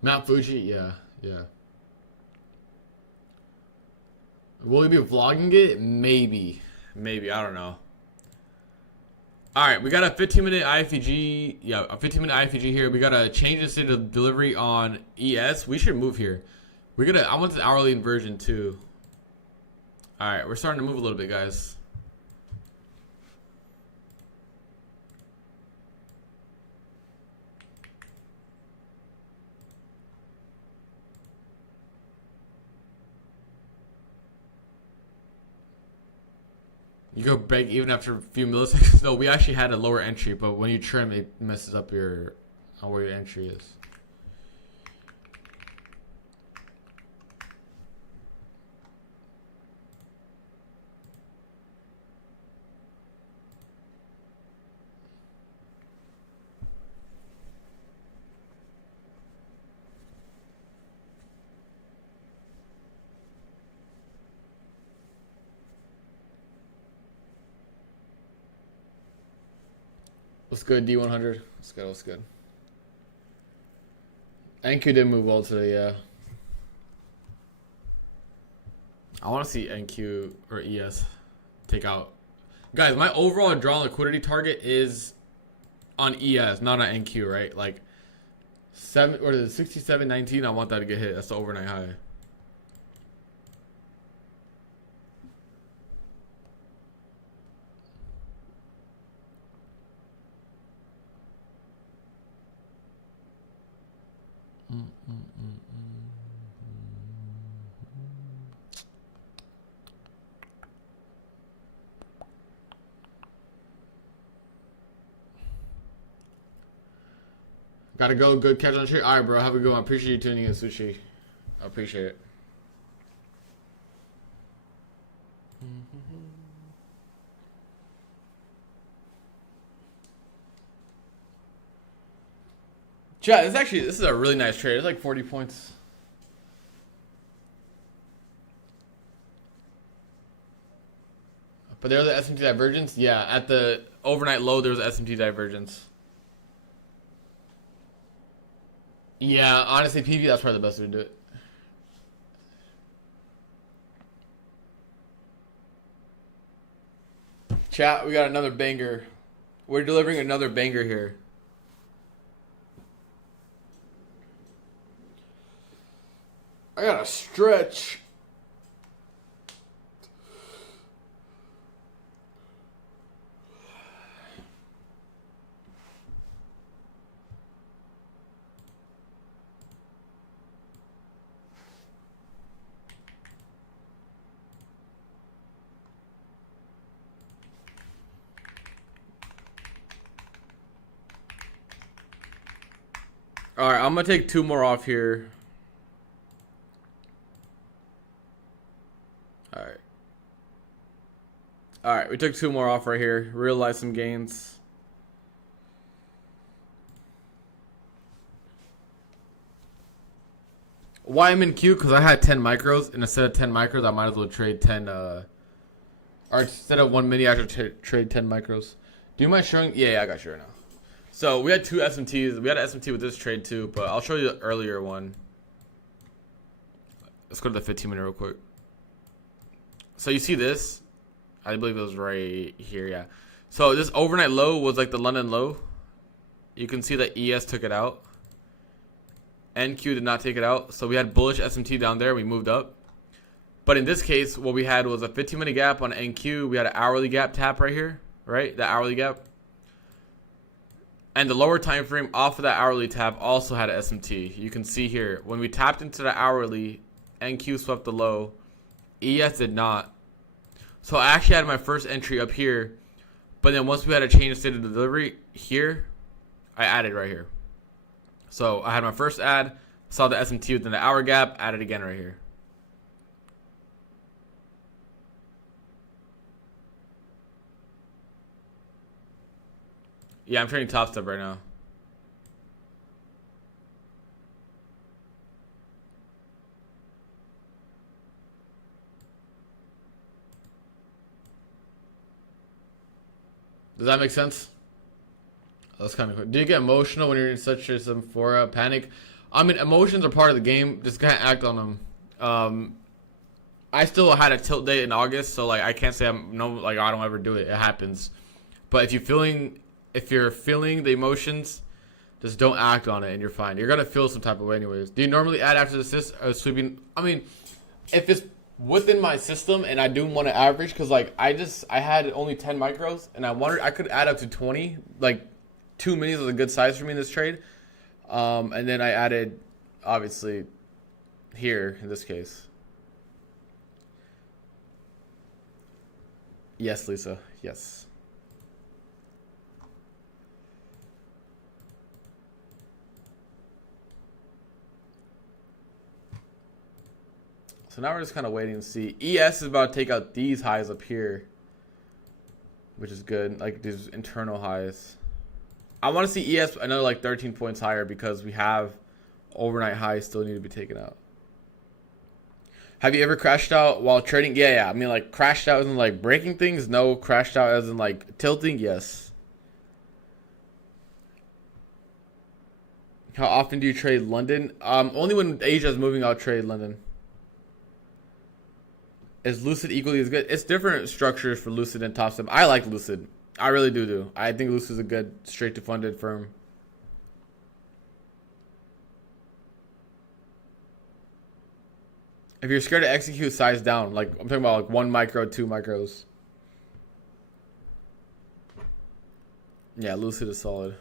Mount Fuji, yeah. Will we be vlogging it? Maybe, I don't know. Alright, we got a 15-minute IFEG. Yeah, a 15-minute IFEG here. We gotta change the state of delivery on ES. We should move here. I want the hourly inversion too. Alright, we're starting to move a little bit, guys. You go break even after a few milliseconds. No, we actually had a lower entry, but when you trim, it messes up where your entry is. What's good, D100? What's good? NQ did move well today, yeah. I want to see NQ or ES take out. Guys, my overall draw liquidity target is on ES, not on NQ, right? Like 67.19. I want that to get hit. That's the overnight high. Gotta go. Good catch on the trade. All right, bro. Have a good one. Appreciate you tuning in, Sushi. I appreciate it. Chat, this is a really nice trade. It's like 40 points. But there was the SMT divergence. Yeah, at the overnight low, there was SMT divergence. Yeah, honestly, PV, that's probably the best way to do it. Chat, we got another banger. We're delivering another banger here. I gotta stretch. All right, I'm gonna take 2 more off here. All right, we took 2 more off right here. Realized some gains. Why I'm in Q? Because I had 10 micros, and instead of 10 micros, I might as well trade 10. Or instead of 1 mini, I should trade 10 micros. Do you mind showing? Yeah, I got you right now. So we had 2 SMTs. We had an SMT with this trade too, but I'll show you the earlier one. Let's go to the 15-minute real quick. So you see this? I believe it was right here, yeah. So this overnight low was like the London low. You can see that ES took it out. NQ did not take it out. So we had bullish SMT down there. We moved up. But in this case, what we had was a 15-minute gap on NQ. We had an hourly gap tap right here, right? The hourly gap. And the lower time frame off of that hourly tap also had an SMT. You can see here, when we tapped into the hourly, NQ swept the low. ES did not. So I actually had my first entry up here. But then once we had a change in state of delivery here, I added right here. So I had my first add, saw the SMT within the hour gap, added again right here. Yeah, I'm trading top step right now. Does that make sense? That's kind of cool. Do you get emotional when you're in such a Sephora panic? I mean, emotions are part of the game. Just can't act on them. I still had a tilt date in August, so like I can't say I don't ever do it. It happens. But if you're feeling the emotions, just don't act on it and you're fine. You're gonna feel some type of way anyways. Do you normally add after the assist or sweeping? I mean, if it's within my system and I do want to average, because like I had only 10 micros and I wondered I could add up to 20. Like 2 minis was a good size for me in this trade. And then I added obviously here in this case. Yes, Lisa. Yes. So now we're just kind of waiting to see. ES is about to take out these highs up here, which is good. Like these internal highs. I want to see ES another like 13 points higher because we have overnight highs still need to be taken out. Have you ever crashed out while trading? Yeah. I mean, like crashed out as in like breaking things. No, crashed out as in like tilting. Yes. How often do you trade London? Only when Asia is moving, I'll trade London. Is Lucid equally as good? It's different structures for Lucid and Top Step. I like Lucid. I really do. I think Lucid is a good straight to funded firm. If you're scared to execute, size down. Like I'm talking about like 1 micro, 2 micros. Yeah, Lucid is solid.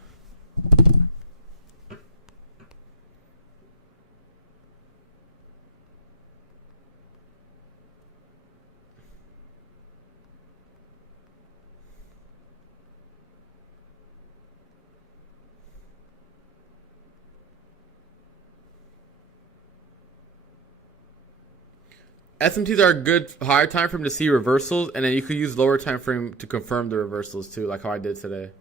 SMTs are a good higher time frame to see reversals, and then you could use lower time frame to confirm the reversals too, like how I did today.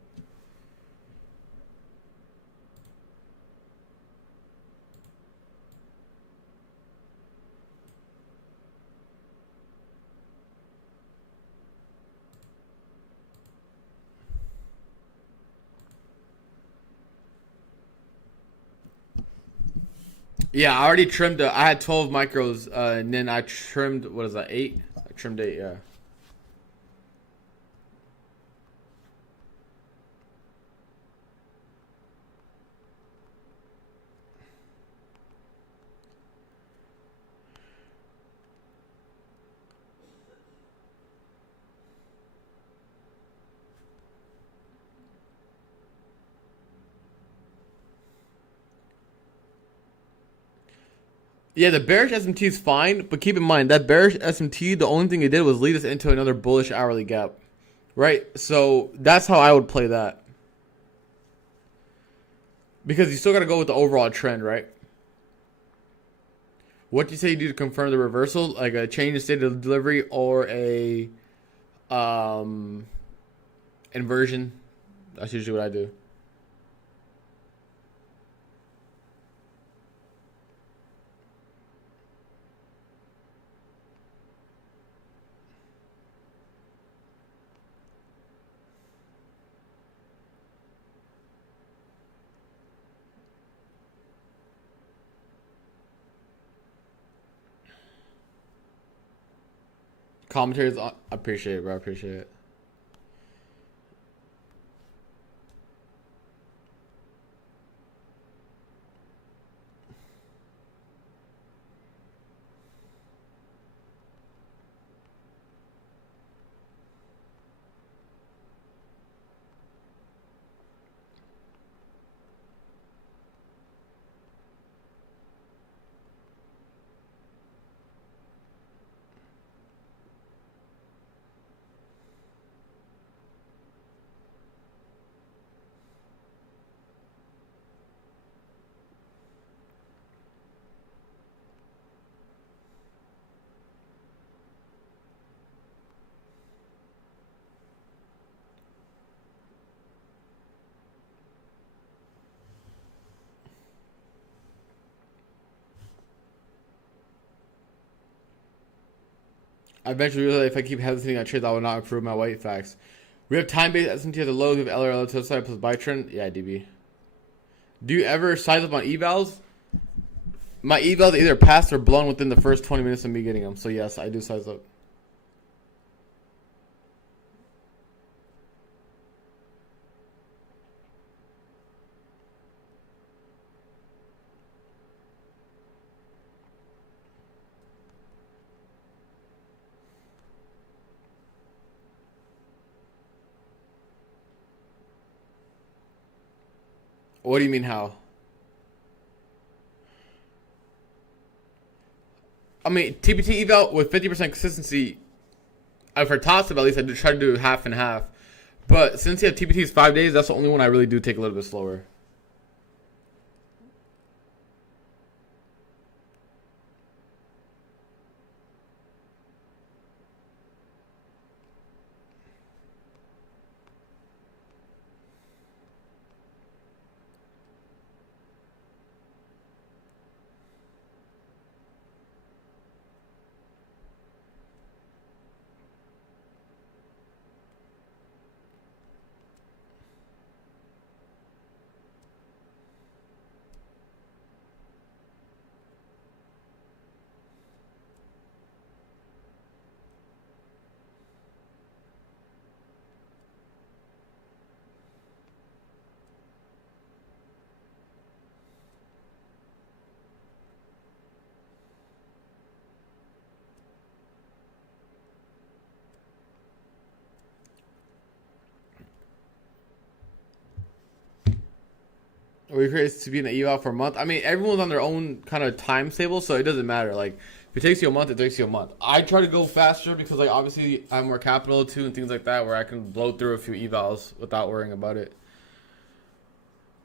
Yeah, I already trimmed. I had 12 micros, and then I trimmed. What is that? 8. I trimmed 8. Yeah. Yeah, the bearish SMT is fine, but keep in mind that bearish SMT, the only thing it did was lead us into another bullish hourly gap, right? So that's how I would play that, because you still got to go with the overall trend, right? What do you say you do to confirm the reversal, like a change in state of delivery or a inversion? That's usually what I do. Commentaries, I appreciate it, bro. I appreciate it. I eventually realized if I keep hesitating on trades, I will not improve my white facts. We have time-based SMT at the lows. We have LRL to the side plus buy trend. Yeah, DB. Do you ever size up on evals? My evals are either passed or blown within the first 20 minutes of me getting them. So yes, I do size up. What do you mean how? I mean, TPT eval with 50% consistency, for toss up at least, I try to do half and half. But since you have TPTs 5 days, that's the only one I really do take a little bit slower. We're curious to be in the eval for a month. I mean, everyone's on their own kind of timetable, so it doesn't matter. Like, if it takes you a month, it takes you a month. I try to go faster because, like, obviously I have more capital too and things like that, where I can blow through a few evals without worrying about it.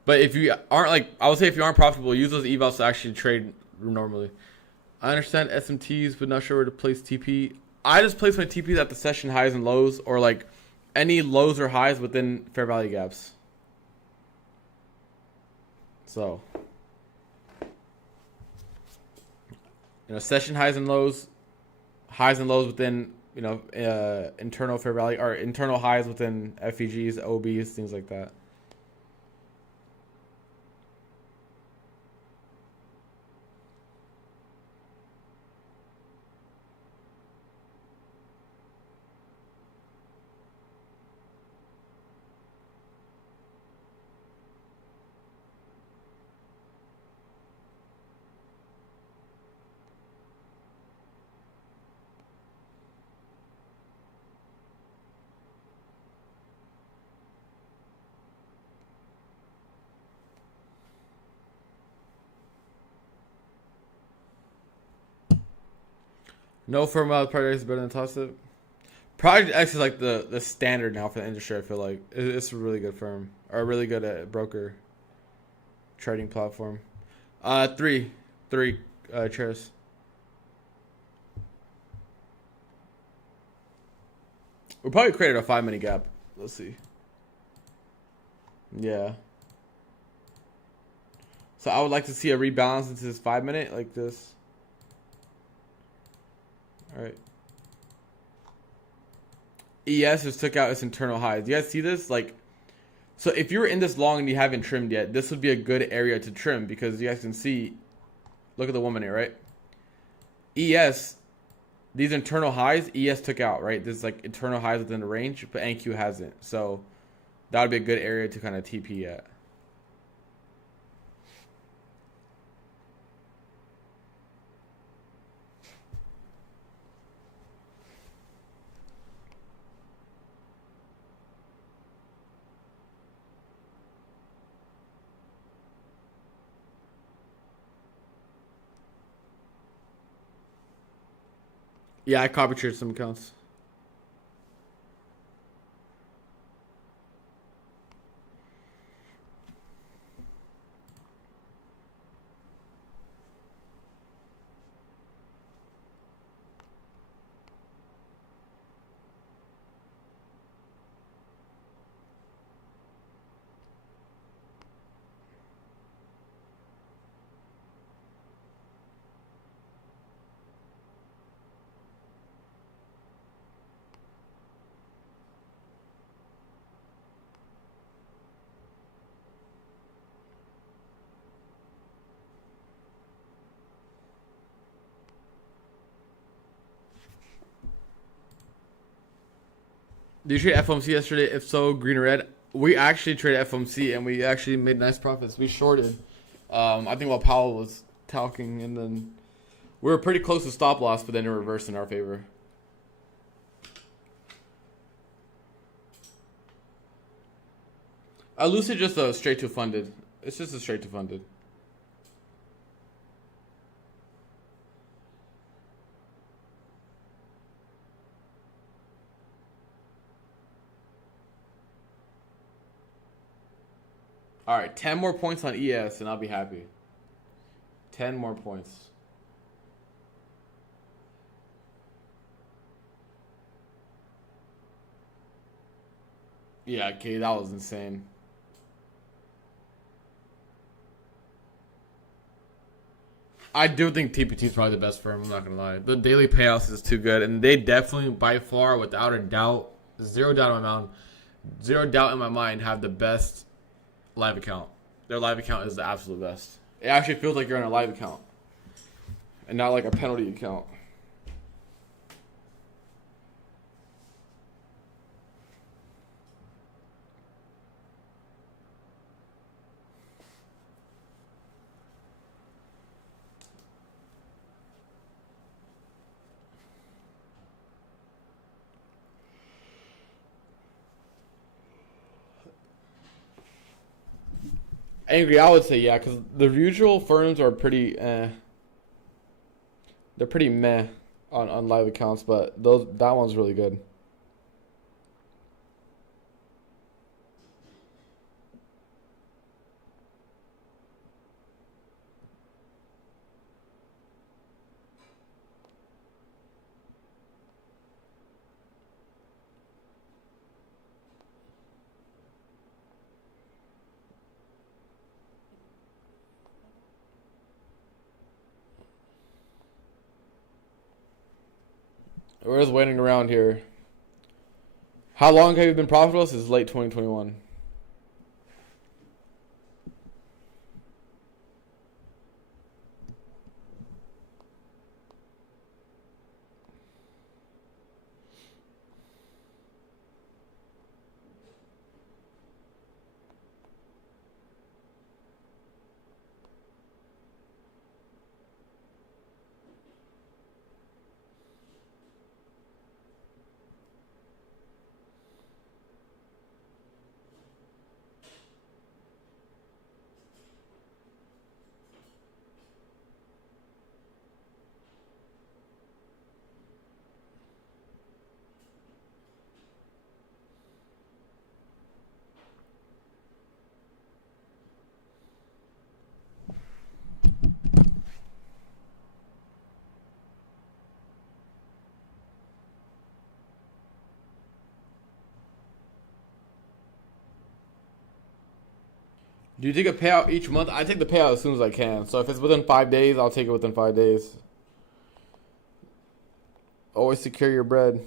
But if you aren't, like, I would say if you aren't profitable, use those evals to actually trade normally. I understand SMTs, but not sure where to place TP. I just place my TPs at the session highs and lows, or like any lows or highs within fair value gaps. So, session highs and lows within, internal fair value or internal highs within FEGs, OBs, things like that. No firm Project X is better than Toss-It. Project X is like the standard now for the industry. I feel like it's a really good firm, or a really good broker trading platform. Three chairs. We probably created a 5-minute gap. Let's see. Yeah. So I would like to see a rebalance into this 5-minute like this. All right. ES just took out its internal highs. You guys see this? Like, so if you're in this long and you haven't trimmed yet, this would be a good area to trim because you guys can see. Look at the 1 minute, right? ES, these internal highs, ES took out, right? This is like internal highs within the range, but NQ hasn't. So that would be a good area to kind of TP at. Yeah, I copy traded some accounts. Did you trade FOMC yesterday? If so, green or red? We actually traded FOMC and we actually made nice profits. We shorted. I think while Powell was talking, and then we were pretty close to stop loss, but then it reversed in our favor. Lucid just a straight to funded. It's just a straight to funded. All right, 10 more points on ES, and I'll be happy. 10 more points. Yeah, okay, that was insane. I do think TPT is probably the best firm. I'm not gonna lie. The daily payouts is too good, and they definitely, by far, without a doubt, zero doubt in my mind, have the best live account. Their live account is the absolute best. It actually feels like you're on a live account and not like a penalty account. Angry, I would say yeah, because the usual firms are pretty they're pretty meh on live accounts, but that one's really good. We're just waiting around here. How long have you been profitable? Since late 2021. Do you take a payout each month? I take the payout as soon as I can. So if it's within 5 days, I'll take it within 5 days. Always secure your bread.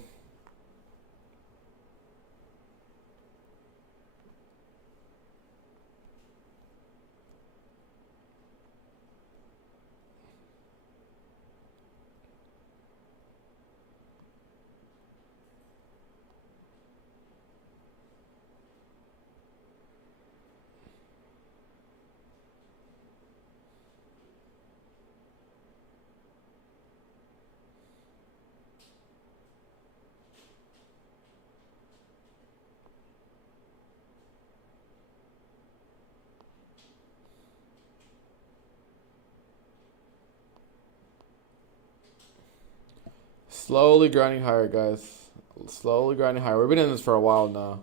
Slowly grinding higher, guys. Slowly grinding higher. We've been in this for a while now.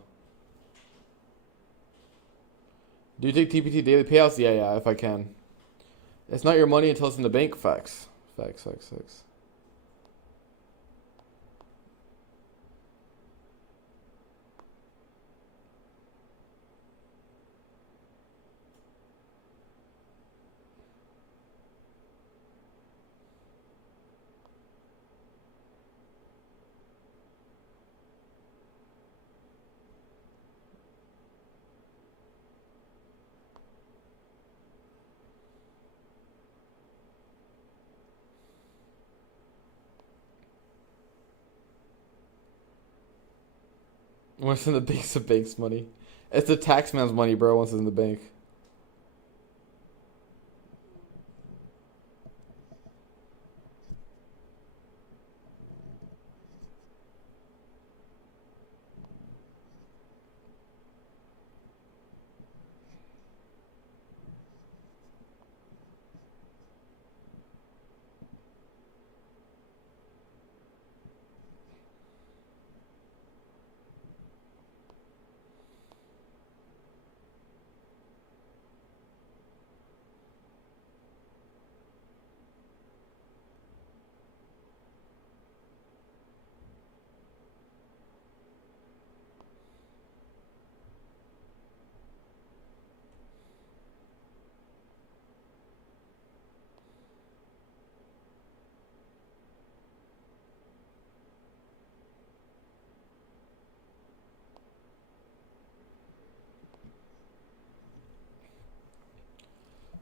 Do you take TPT daily payouts? Yeah, if I can. It's not your money until it's in the bank. Facts. Facts. Once in the bank's the bank's money. It's the tax man's money, bro, once it's in the bank.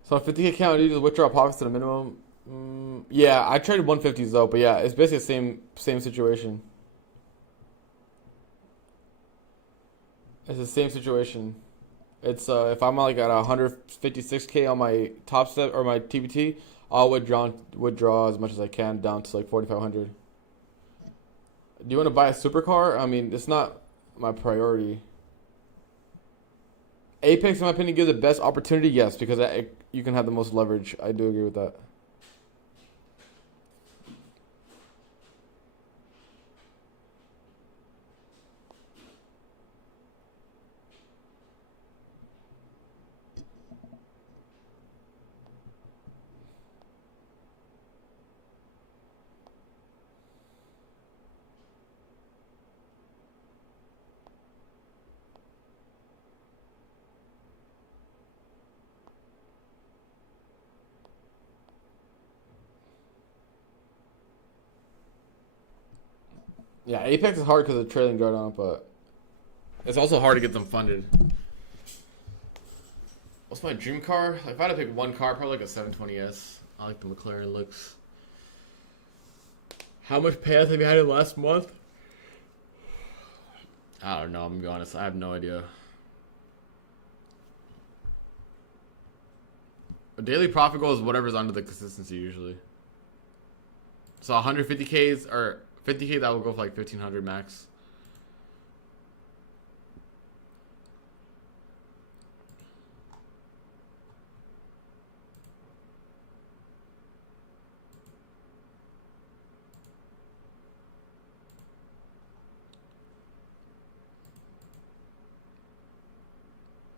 So on 50K account, you just withdraw profits to the minimum. Yeah, I traded 150s though, but yeah, it's basically the same situation. It's the same situation. It's if I'm like at 156K on my top step or my TBT, I'll withdraw as much as I can down to like 4,500. Do you want to buy a supercar? I mean, it's not my priority. Apex, in my opinion, gives the best opportunity. Yes, because you can have the most leverage. I do agree with that. Yeah, Apex is hard because of trailing drawdown, but it's also hard to get them funded. What's my dream car? Like, if I had to pick one car, probably like a 720S. I like the McLaren looks. How much payout have you had in the last month? I don't know. I'm gonna be honest. I have no idea. A daily profit goal is whatever's under the consistency usually. So 150Ks or 50K, that will go for like 1500 max.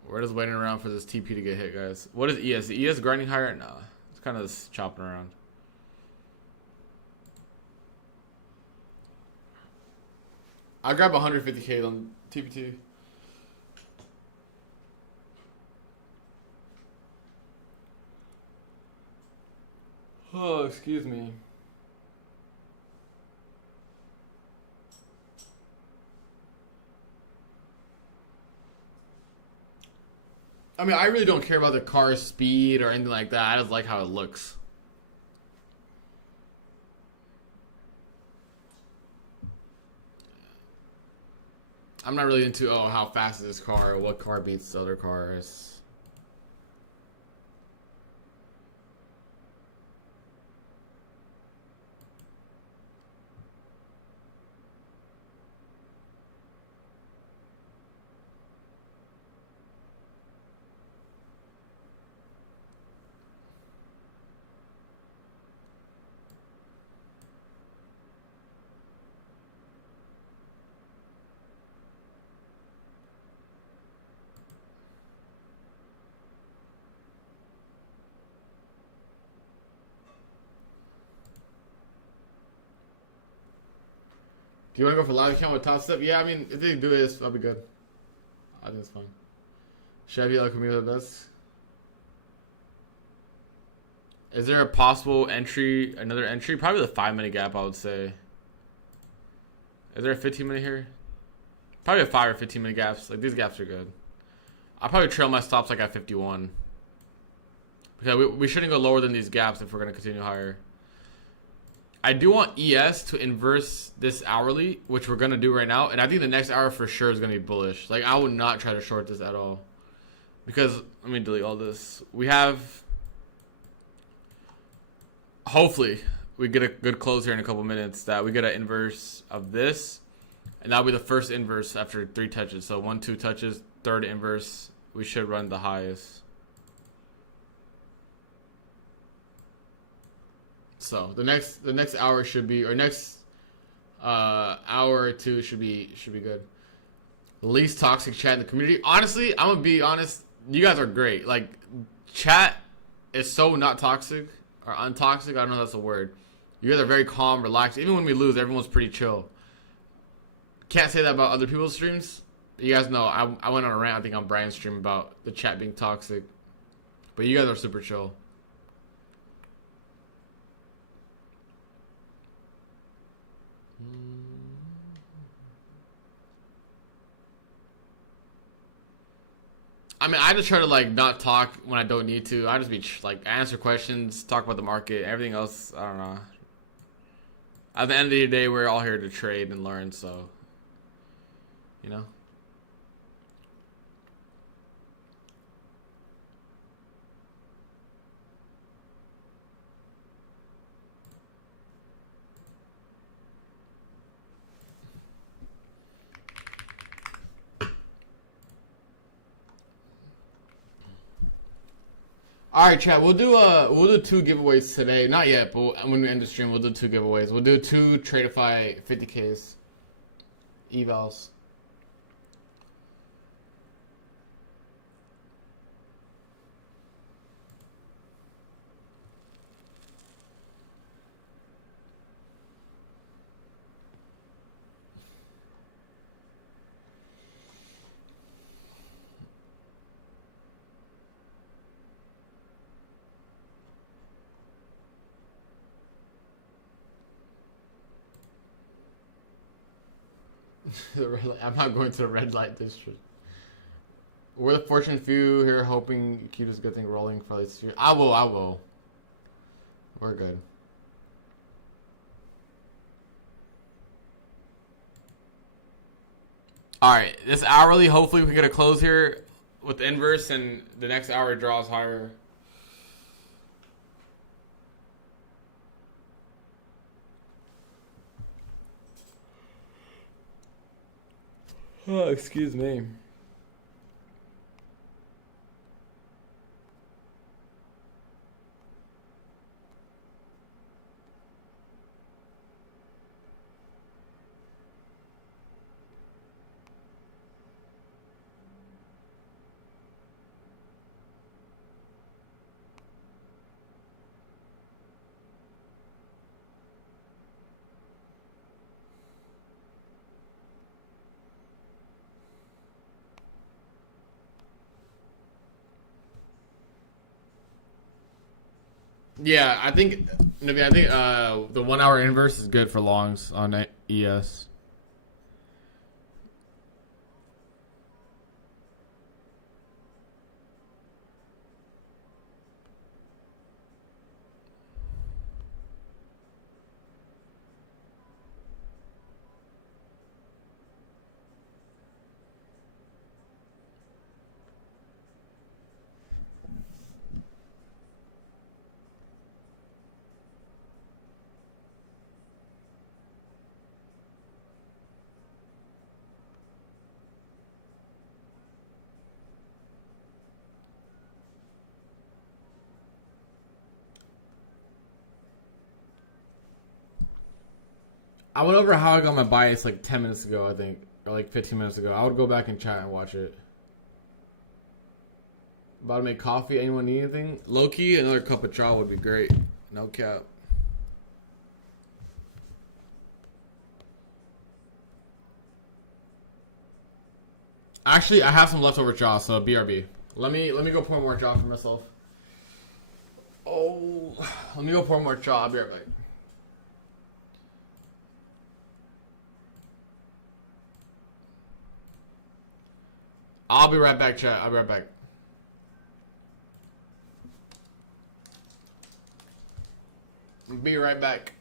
We're just waiting around for this TP to get hit, guys. What is ES? Is ES grinding higher? Nah. It's kind of just chopping around. I'll grab 150K on TPT. Oh, excuse me. I mean, I really don't care about the car's speed or anything like that. I just like how it looks. I'm not really into, oh, how fast is this car or what car beats the other cars. Do you want to go for live account with top step? Yeah, I mean, if they do this, I'll be good. I think it's fine. Chevy El Camino the best. Is there a possible entry, another entry? Probably the 5-minute gap, I would say. Is there a 15-minute here? Probably a 5 or 15-minute gaps. Like, these gaps are good. I'll probably trail my stops like at 51. Because we shouldn't go lower than these gaps if we're going to continue higher. I do want ES to inverse this hourly, which we're going to do right now. And I think the next hour for sure is going to be bullish. Like, I would not try to short this at all. Because, let me delete all this. We have... Hopefully, we get a good close here in a couple minutes. That we get an inverse of this. And that'll be the first inverse after 3 touches. So 1, 2 touches, third inverse. We should run the highest. So the next hour should be, or next hour or two should be good. Least toxic chat in the community. Honestly, I'm gonna be honest. You guys are great. Like, chat is so not toxic or untoxic. I don't know if that's a word. You guys are very calm, relaxed. Even when we lose, everyone's pretty chill. Can't say that about other people's streams. You guys know I went on a rant, I think, on Brian's stream about the chat being toxic. But you guys are super chill. I mean, I just try to, like, not talk when I don't need to. I just be, like, answer questions, talk about the market, everything else, I don't know. At the end of the day, we're all here to trade and learn, so, you know. All right, chat. We'll do 2 giveaways today. Not yet, but when we end the stream, we'll do 2 giveaways. We'll do 2 Tradeify 50Ks evals. I'm not going to the red light district. We're the fortunate few here hoping you keep this good thing rolling for this year. I will. We're good. Alright, this hourly, hopefully we can get a close here with the inverse and the next hour draws higher. Oh, excuse me. Yeah, I think the 1 hour inverse is good for longs on ES. I went over how I got my bias like 10 minutes ago, I think, or like 15 minutes ago. I would go back and chat and watch it. About to make coffee. Anyone need anything? Low-key, another cup of chow would be great. No cap. Actually, I have some leftover chow, so BRB. Let me go pour more chow for myself. Oh, let me go pour more chow. I'll be right back. I'll be right back, chat. I'll be right back. Be right back.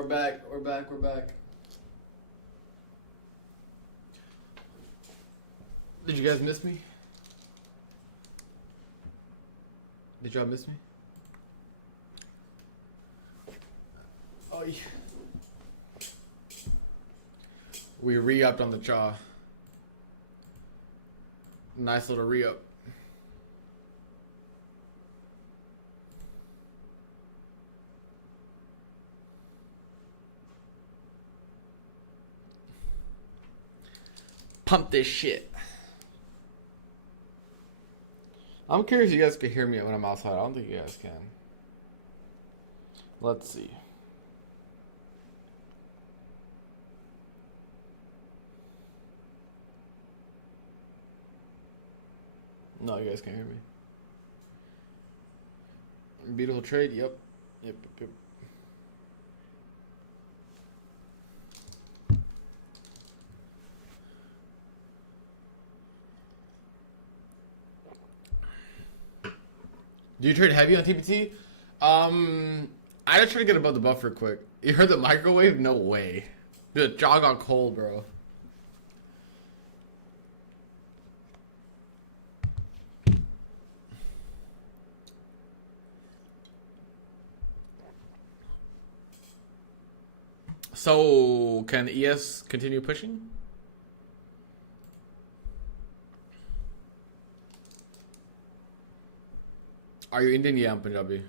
We're back. We're back. We're back. Did you guys miss me? Did y'all miss me? Oh yeah. We re-upped on the jaw. Nice little re-up. Pump this shit. I'm curious if you guys can hear me when I'm outside. I don't think you guys can. Let's see. No, you guys can't hear me. Beautiful trade. Yep. Yep. Yep. Do you trade heavy on TPT? I just try to get above the buffer quick. You heard the microwave? No way. The jaw got cold, bro. So, can ES continue pushing? Are you Indian? Yeah, I'm Punjabi.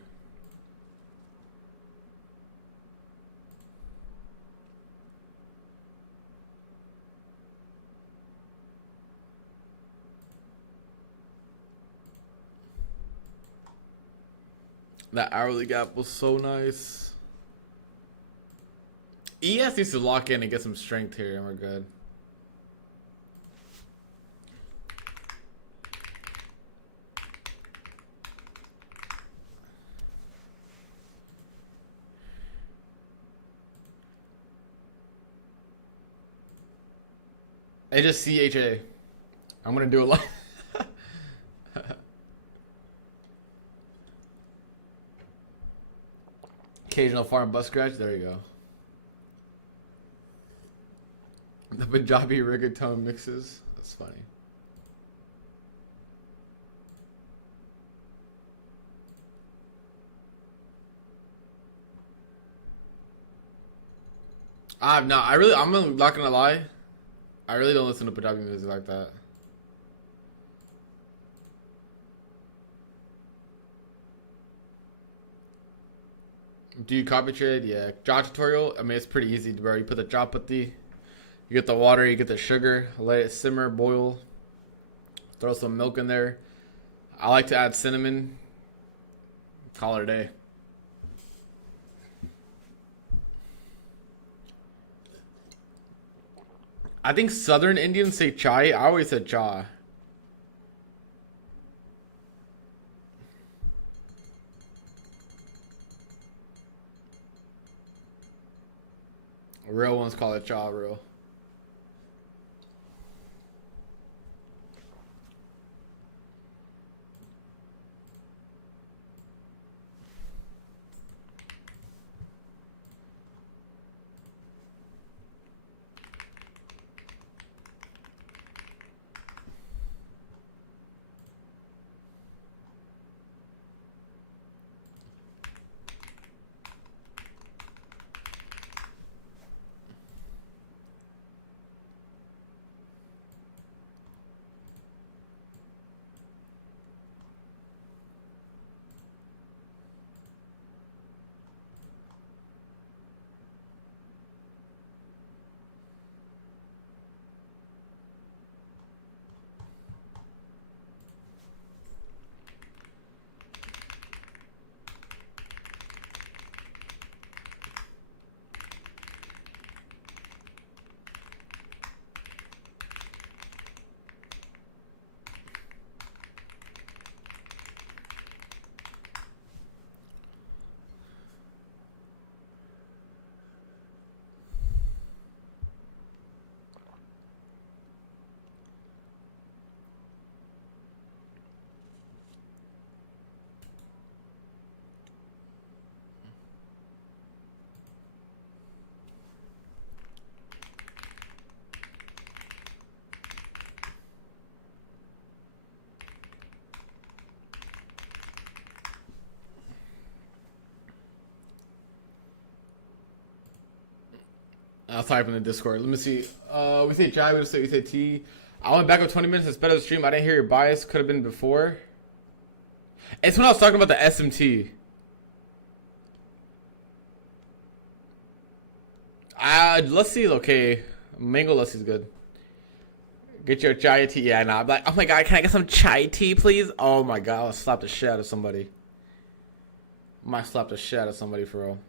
That hourly gap was so nice. ES needs to lock in and get some strength here, and we're good. It's just CHA. I'm gonna do a lot. Occasional farm bus scratch. There you go. The Punjabi reggaeton mixes. That's funny. I'm not. I'm not gonna lie. I really don't listen to Punjabi music like that. Do you copy trade? Yeah. Jaw tutorial. I mean, it's pretty easy, bro. You put the jawpati, you get the water, you get the sugar, let it simmer, boil. Throw some milk in there. I like to add cinnamon. Call it a day. I think Southern Indians say chai. I always said cha. Real ones call it cha, real. I'll type in the Discord. Let me see. We say chai, we say tea. I went back up 20 minutes. It's better to stream. I didn't hear your bias. Could have been before. It's when I was talking about the SMT. Let's see. Okay, mango lassi is good. Get your chai tea. Yeah, nah. I'm like, oh my god, can I get some chai tea, please? Oh my god, I'll slap the shit out of somebody. Might slap the shit out of somebody for real.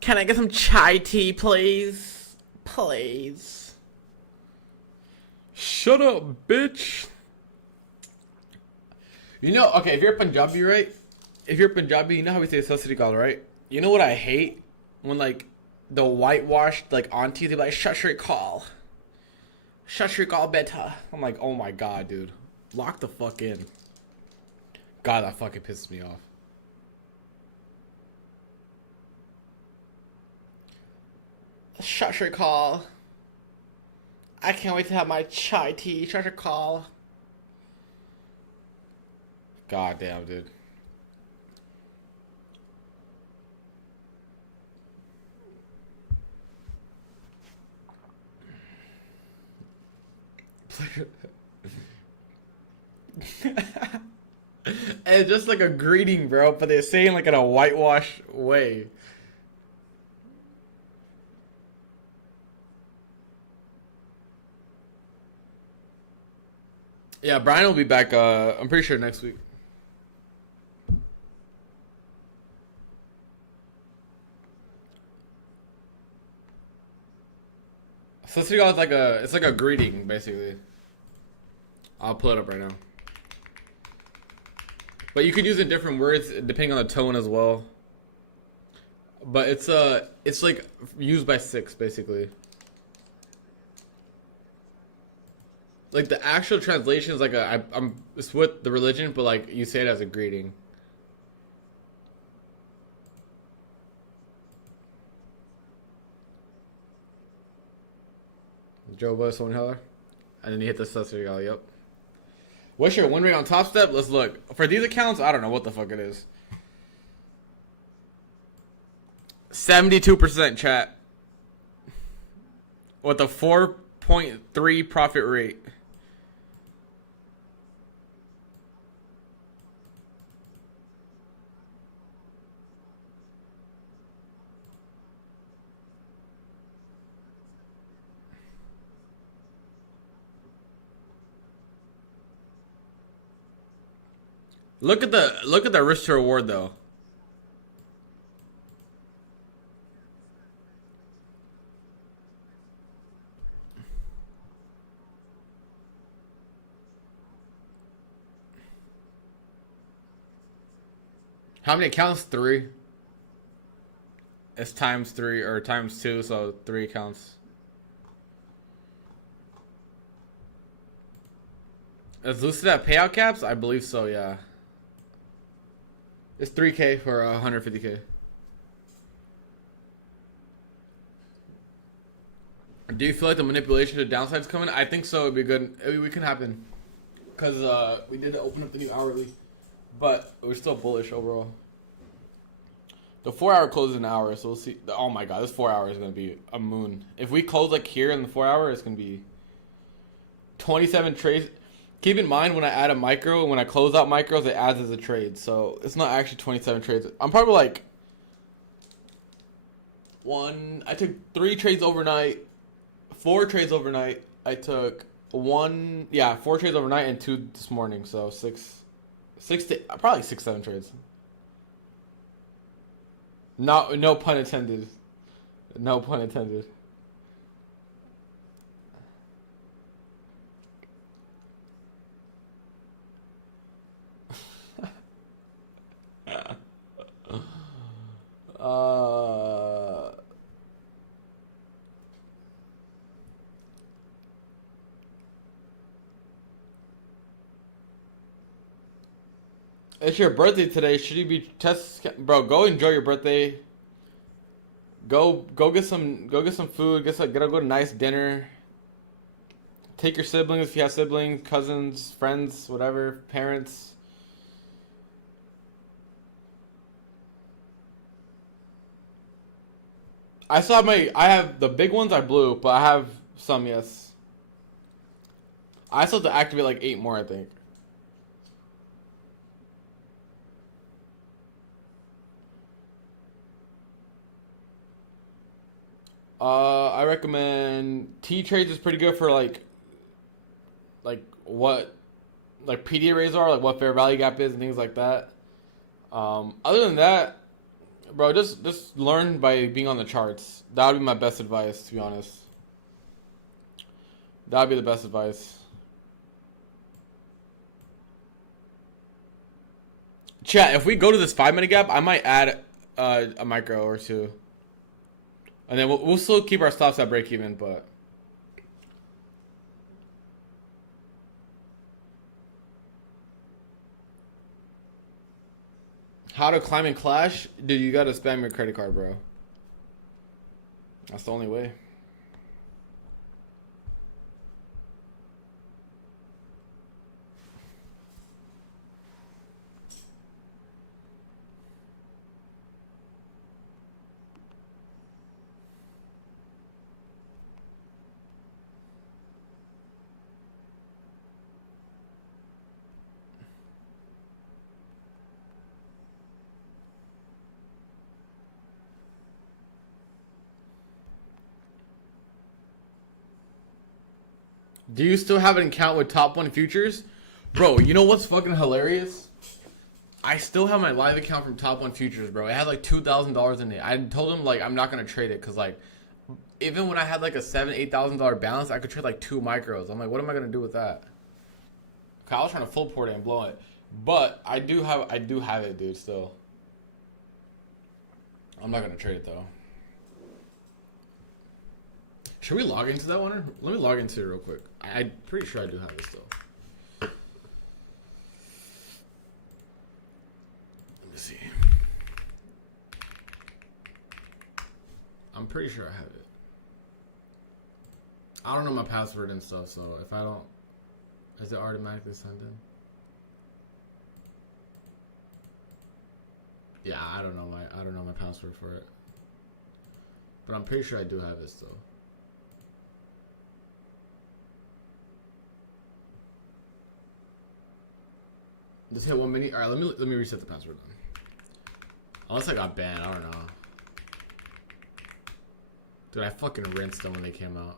Can I get some chai tea, please? Please. Shut up, bitch. You know, okay, if you're Punjabi, right? If you're Punjabi, you know how we say CFTC, right? You know what I hate? When, like, the whitewashed, like, aunties, they're like, shut your call. Shut your call, beta. I'm like, oh my god, dude. Lock the fuck in. God, that fucking pisses me off. Shut your call. I can't wait to have my chai tea. Shut your call. God damn, dude. And it's just like a greeting, bro, but they're saying like in a whitewash way. Yeah, Brian will be back, I'm pretty sure next week. So it's like a greeting, basically. I'll pull it up right now. But you could use it different words depending on the tone as well. But it's like used by 6, basically. Like the actual translation is like it's with the religion, but like you say it as a greeting. Joe Bush, one heller, and then you hit the CFTC. Yep. What's your win rate on Top Step? Let's look for these accounts. I don't know what the fuck it is. 72% chat with a 4.3 profit rate. Look at the risk to reward though. How many accounts? 3. It's times 3 or times 2, so 3 accounts. Is Lucid at payout caps? I believe so, yeah. It's 3K for 150K. Do you feel like the manipulation to downside's coming? I think so. It'd be good. We can happen. Because we did open up the new hourly. But we're still bullish overall. The 4-hour closes in an hour, so we'll see. Oh my god, this 4 hours is going to be a moon. If we close like here in the 4 hour, it's going to be 27 trades. Keep in mind when I add a micro, when I close out micros, it adds as a trade. So it's not actually 27 trades. I'm probably like I took 3 trades overnight, 4 trades overnight. I took 4 trades overnight and 2 this morning. So 6 to probably 6-7 trades. No pun intended. No pun intended. It's your birthday today. Should you be bro? Go enjoy your birthday. Go get some food. Get go to a nice dinner. Take your siblings if you have siblings, cousins, friends, whatever, parents. I still have I have the big ones are blue, but I have some, yes. I still have to activate like 8 more, I think. I recommend T-Trades is pretty good for like what like PD arrays are, like what fair value gap is and things like that. Other than that, bro, just learn by being on the charts. That would be my best advice, to be honest. That would be the best advice. Chat, if we go to this 5-minute gap, I might add a micro or two. And then we'll still keep our stops at break even, but... How to climb and clash? Dude, you gotta spam your credit card, bro. That's the only way. Do you still have an account with Top 1 Futures? Bro, you know what's fucking hilarious? I still have my live account from Top 1 Futures, bro. It had like $2,000 in it. I told him like I'm not gonna trade it because like even when I had like a $7,000-8,000 balance, I could trade like 2 micros. I'm like, what am I gonna do with that? I was trying to full port it and blow it, but I do have it, dude. Still, I'm not gonna trade it though. Should we log into that one? Let me log into it real quick. I'm pretty sure I do have it still. Let me see. I'm pretty sure I have it. I don't know my password and stuff, so if I don't, is it automatically sent in? Yeah, I don't know my password for it. But I'm pretty sure I do have it still. Just hit 1 minute. All right, let me reset the password then. Unless I got banned, I don't know. Dude, I fucking rinsed them when they came out.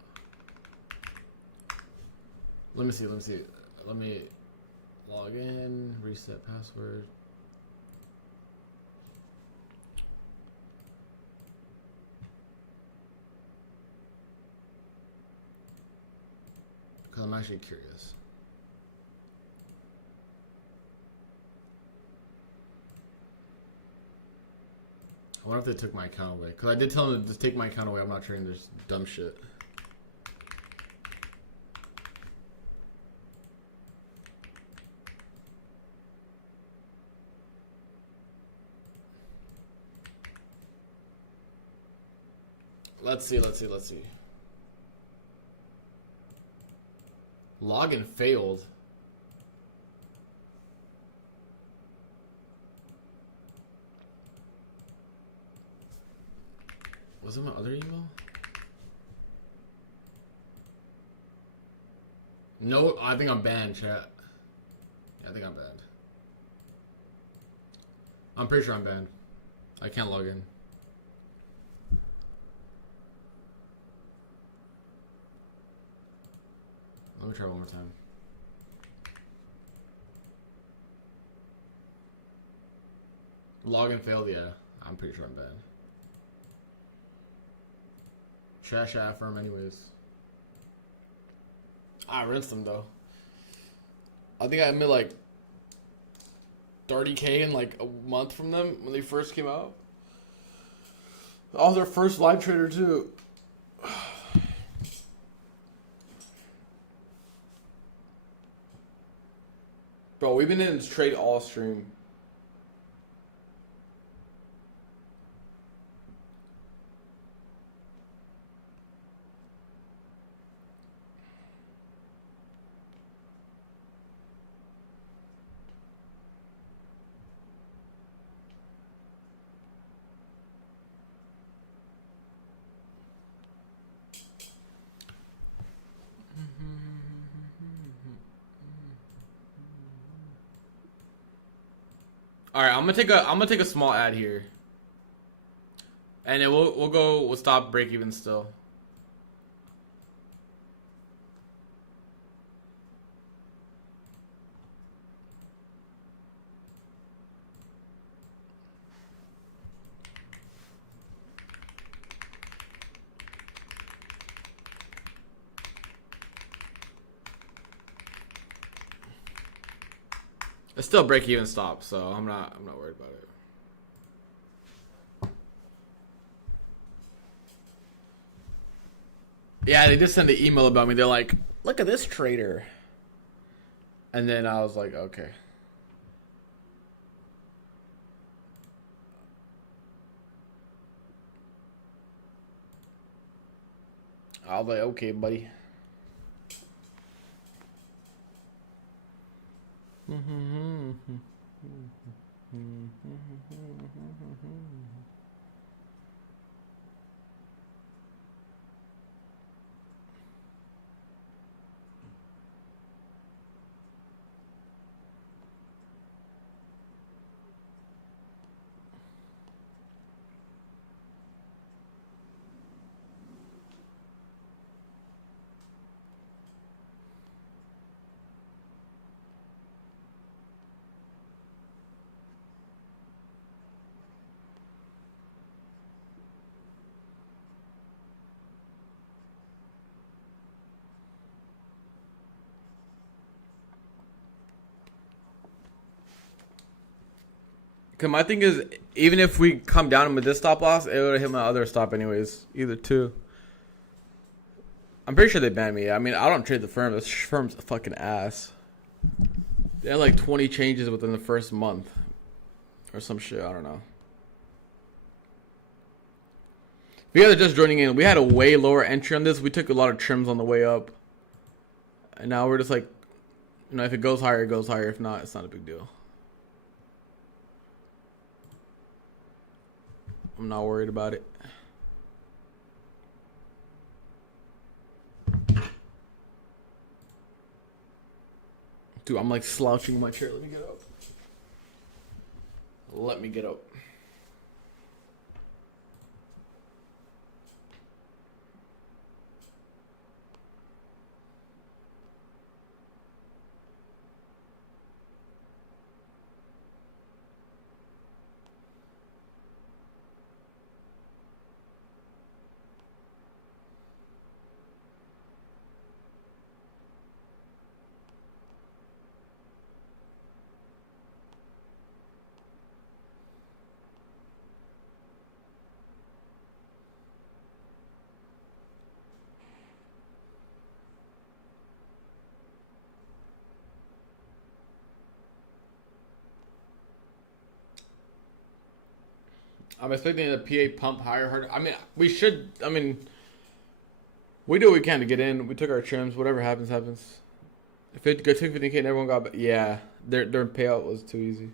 Let me see. Let me log in, reset password. Because I'm actually curious. I wonder if they took my account away. Because I did tell them to just take my account away. I'm not trading this dumb shit. Let's see. Login failed. Was it my other email? No, I think I'm banned, chat. Yeah, I think I'm banned. I'm pretty sure I'm banned. I can't log in. Let me try one more time. Login failed, yeah. I'm pretty sure I'm banned. Trash firm anyways. I rinsed them though. I think I made like 30K in like a month from them when they first came out. I was their first live trader too. Bro, we've been in this trade all stream. All right, I'm gonna take a small ad here, and then we'll stop break even still. It's still break even stop, so I'm not worried about it. Yeah, they just sent an email about me. They're like, "Look at this trader," and then I was like, "Okay." I was like, "Okay, buddy." Cause my thing is, even if we come down with this stop loss, it would hit my other stop anyways. Either two. I'm pretty sure they banned me. I mean, I don't trade the firm. This firm's a fucking ass. They had like 20 changes within the first month, or some shit. I don't know. If you guys are just joining in, we had a way lower entry on this. We took a lot of trims on the way up, and now we're just like, you know, if it goes higher, it goes higher. If not, it's not a big deal. I'm not worried about it. Dude, I'm like slouching in my chair. Let me get up. Let me get up. I'm expecting the PA pump higher, harder. I mean, we should. I mean, we do what we can to get in. We took our trims. Whatever happens, happens. If it took 15K and everyone got, yeah, their payout was too easy.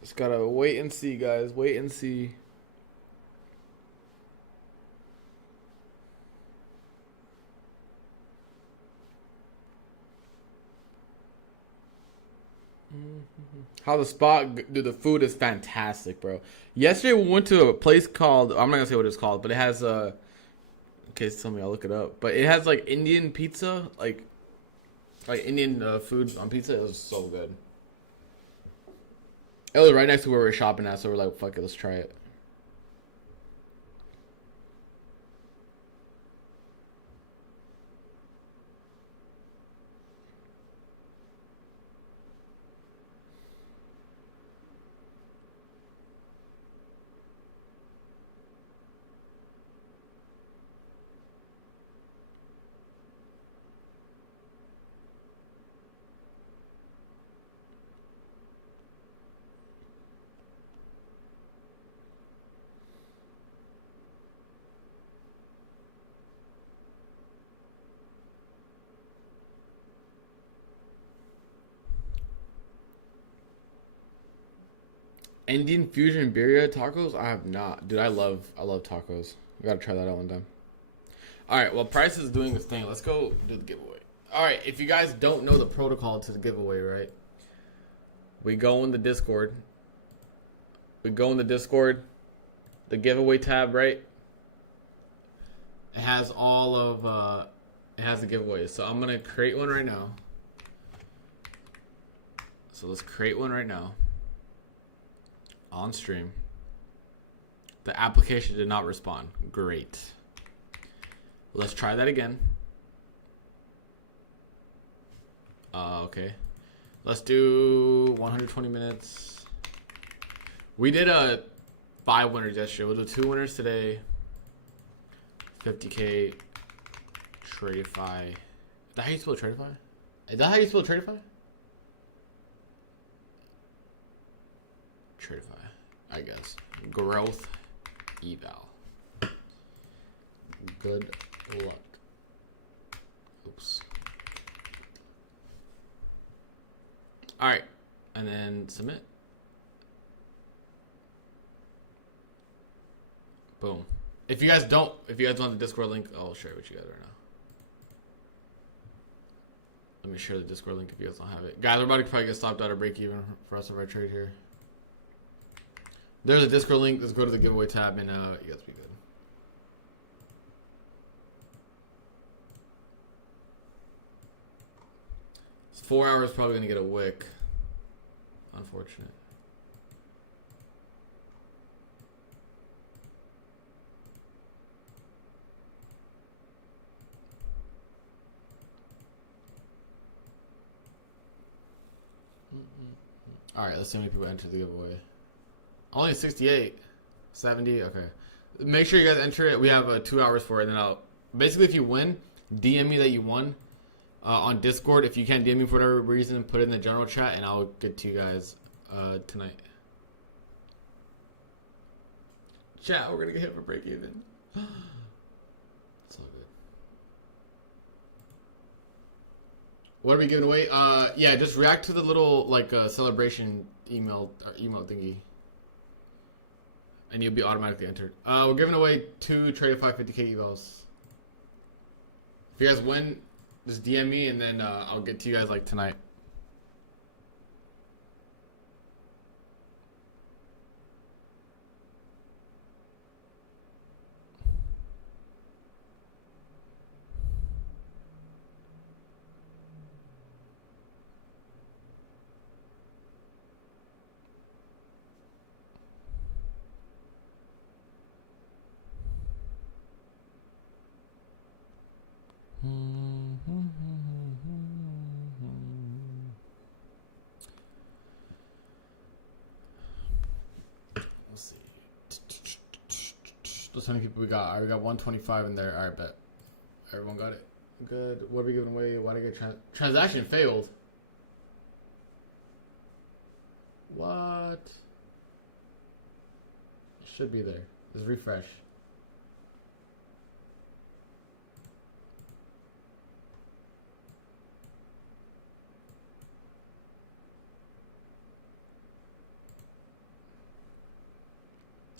Just gotta wait and see, guys. Wait and see. How the spot, dude, the food is fantastic, bro. Yesterday we went to a place called, I'm not gonna say what it's called, but it has okay, tell me, I'll look it up. But it has like Indian pizza, like Indian food on pizza. It was so good. It was right next to where we were shopping at, so we're like, fuck it, let's try it. Indian fusion birria tacos? I have not. Dude, I love tacos. We gotta try that out one time. Alright, well, Price is doing this thing. Let's go do the giveaway. Alright, if you guys don't know the protocol to the giveaway, right? We go in the Discord. The giveaway tab, right? It has all of, it has the giveaways. So I'm gonna create one right now. So let's create one right now. On stream. The application did not respond. Great. Let's try that again. Okay. Let's do 120 minutes. We did a 5 winners yesterday. We'll do 2 winners today. 50K. Tradify. Is that how you spell Tradify? Is that how you spell Tradify? Tradify, I guess. Growth eval. Good luck. Oops. Alright. And then submit. Boom. If you guys want the Discord link, I'll share it with you guys right now. Let me share the Discord link if you guys don't have it. Guys, we're about to probably get stopped out or break even for us if I trade here. There's a Discord link. Let's go to the giveaway tab and you guys be good. It's 4 hours probably gonna get a wick. Unfortunate. Alright, let's see how many people enter the giveaway. Only 68. 70, okay. Make sure you guys enter it. We have 2 hours for it, and then basically if you win, DM me that you won on Discord. If you can't DM me for whatever reason, put it in the general chat and I'll get to you guys tonight. Chat, we're gonna get hit for break even. It's all good. What are we giving away? Yeah, just react to the little like celebration email thingy, and you'll be automatically entered. We're giving away 2 Tradify 50K evals. If you guys win, just DM me, and then I'll get to you guys like tonight. Let's see. Let's how many people we got. All right, we got 125 in there. All right, bet. Everyone got it. Good. What are we giving away? Why did I get transaction failed? What? It should be there. Just refresh.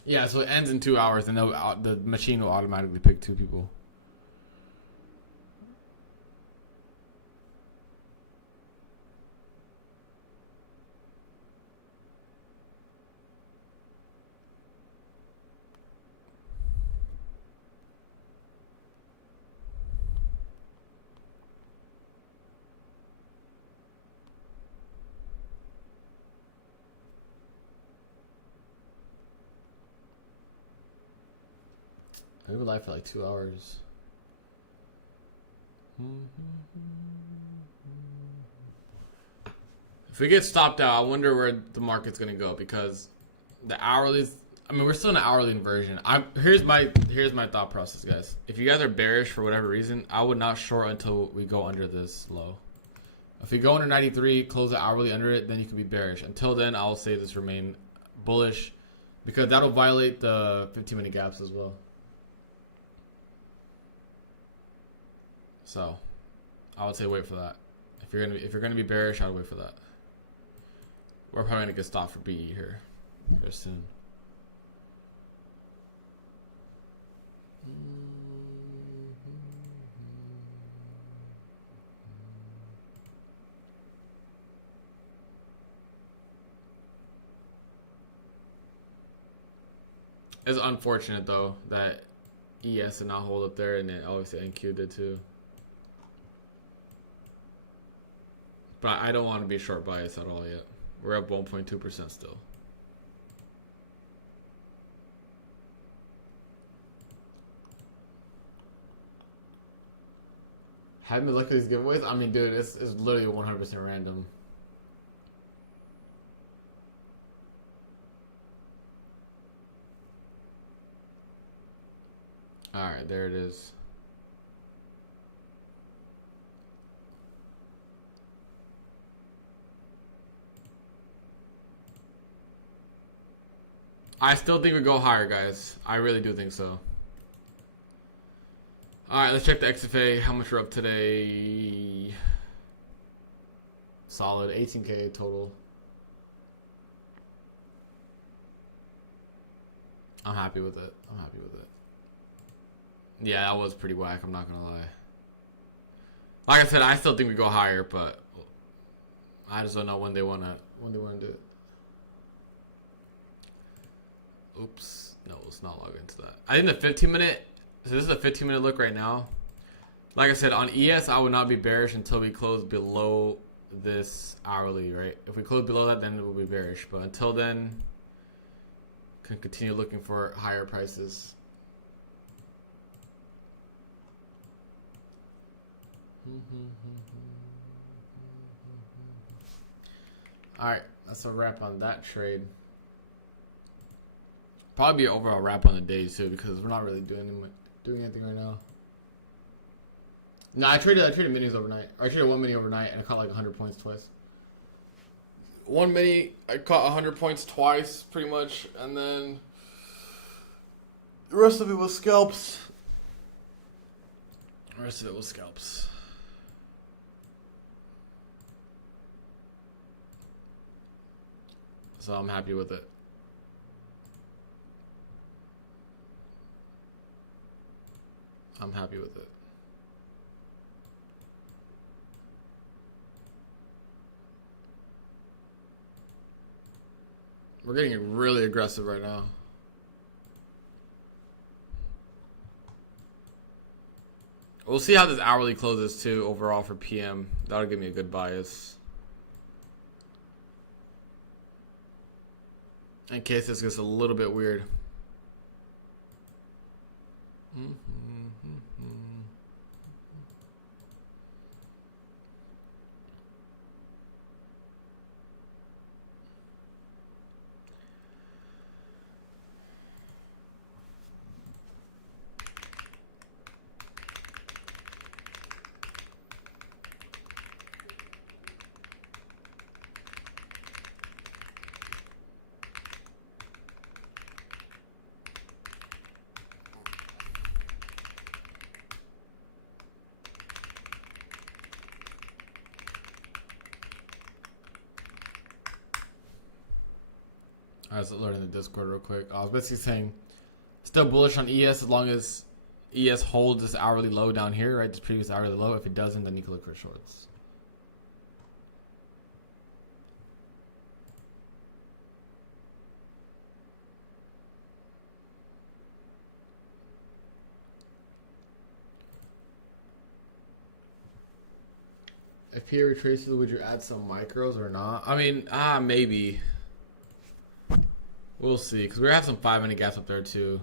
Yeah, so it ends in 2 hours, and the machine will automatically pick 2 people. We were live for like 2 hours. If we get stopped out, I wonder where the market's gonna go, because the hourlies. I mean, we're still in an hourly inversion. Here's my thought process, guys. If you guys are bearish for whatever reason, I would not short until we go under this low. If we go under 93, close the hourly under it, then you can be bearish. Until then, I'll say this remain bullish, because that'll violate the 15-minute gaps as well. So, I would say wait for that. If you're gonna be bearish, I would wait for that. We're probably gonna get stopped for BE here. Very soon. It's unfortunate though that ES did not hold up there, and then obviously NQ did too. But I don't want to be short bias at all yet. We're up 1.2% still. Haven't been looking at these giveaways. I mean, dude, it's literally 100% random. All right, there it is. I still think we go higher, guys. I really do think so. All right, let's check the XFA. How much we're up today? Solid 18K total. I'm happy with it. I'm happy with it. Yeah, that was pretty whack. I'm not gonna lie. Like I said, I still think we go higher, but I just don't know when they wanna do it. Oops. No, let's not log into that. I think the 15-minute. So this is a 15-minute look right now. Like I said, on ES, I would not be bearish until we close below this hourly, right? If we close below that, then it will be bearish. But until then, can continue looking for higher prices. All right, that's a wrap on that trade. Probably be an overall wrap on the days too, because we're not really doing anything right now. No, I traded minis overnight. I traded one mini overnight and I caught like 100 points twice. One mini, I caught 100 points twice, pretty much, and then the rest of it was scalps. So I'm happy with it. I'm happy with it. We're getting really aggressive right now. We'll see how this hourly closes too overall for PM. That'll give me a good bias. In case this gets a little bit weird. I was learning the Discord real quick. I was basically saying, still bullish on ES as long as ES holds this hourly low down here, right? This previous hourly low. If it doesn't, then you can look for shorts. If P retraces, would you add some micros or not? I mean, maybe. We'll see, because we have some 5-minute gaps up there too.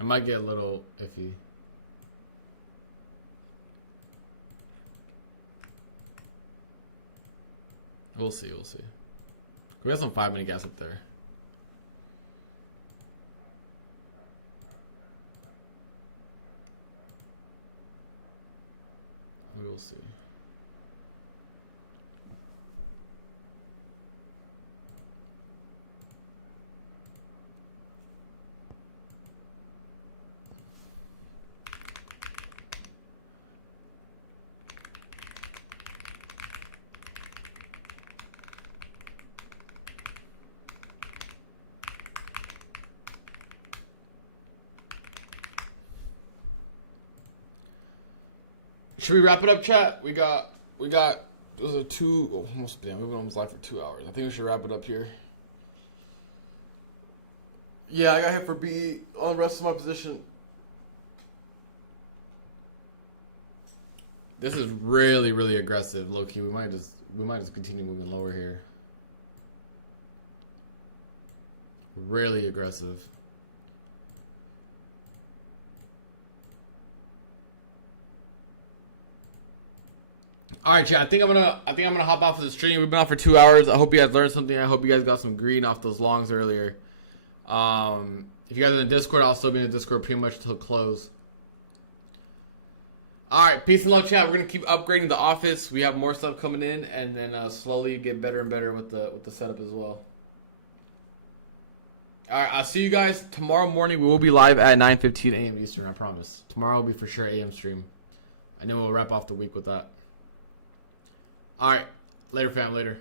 I might get a little iffy. We'll see. We have some 5-minute gaps up there. We will see. Should we wrap it up, chat? We got. Those are almost. Damn, we've been almost live for 2 hours. I think we should wrap it up here. Yeah, I got hit for B on the rest of my position. This is really, really aggressive, low key. We might just continue moving lower here. Really aggressive. All right, chat. I think I'm gonna hop off of the stream. We've been off for 2 hours. I hope you guys learned something. I hope you guys got some green off those longs earlier. If you guys are in the Discord, I'll still be in the Discord pretty much till close. All right, peace and love, chat. We're gonna keep upgrading the office. We have more stuff coming in, and then slowly get better and better with the setup as well. All right, I'll see you guys tomorrow morning. We will be live at 9:15 a.m. Eastern. I promise. Tomorrow will be for sure AM stream. And then we'll wrap off the week with that. All right, later, fam. Later.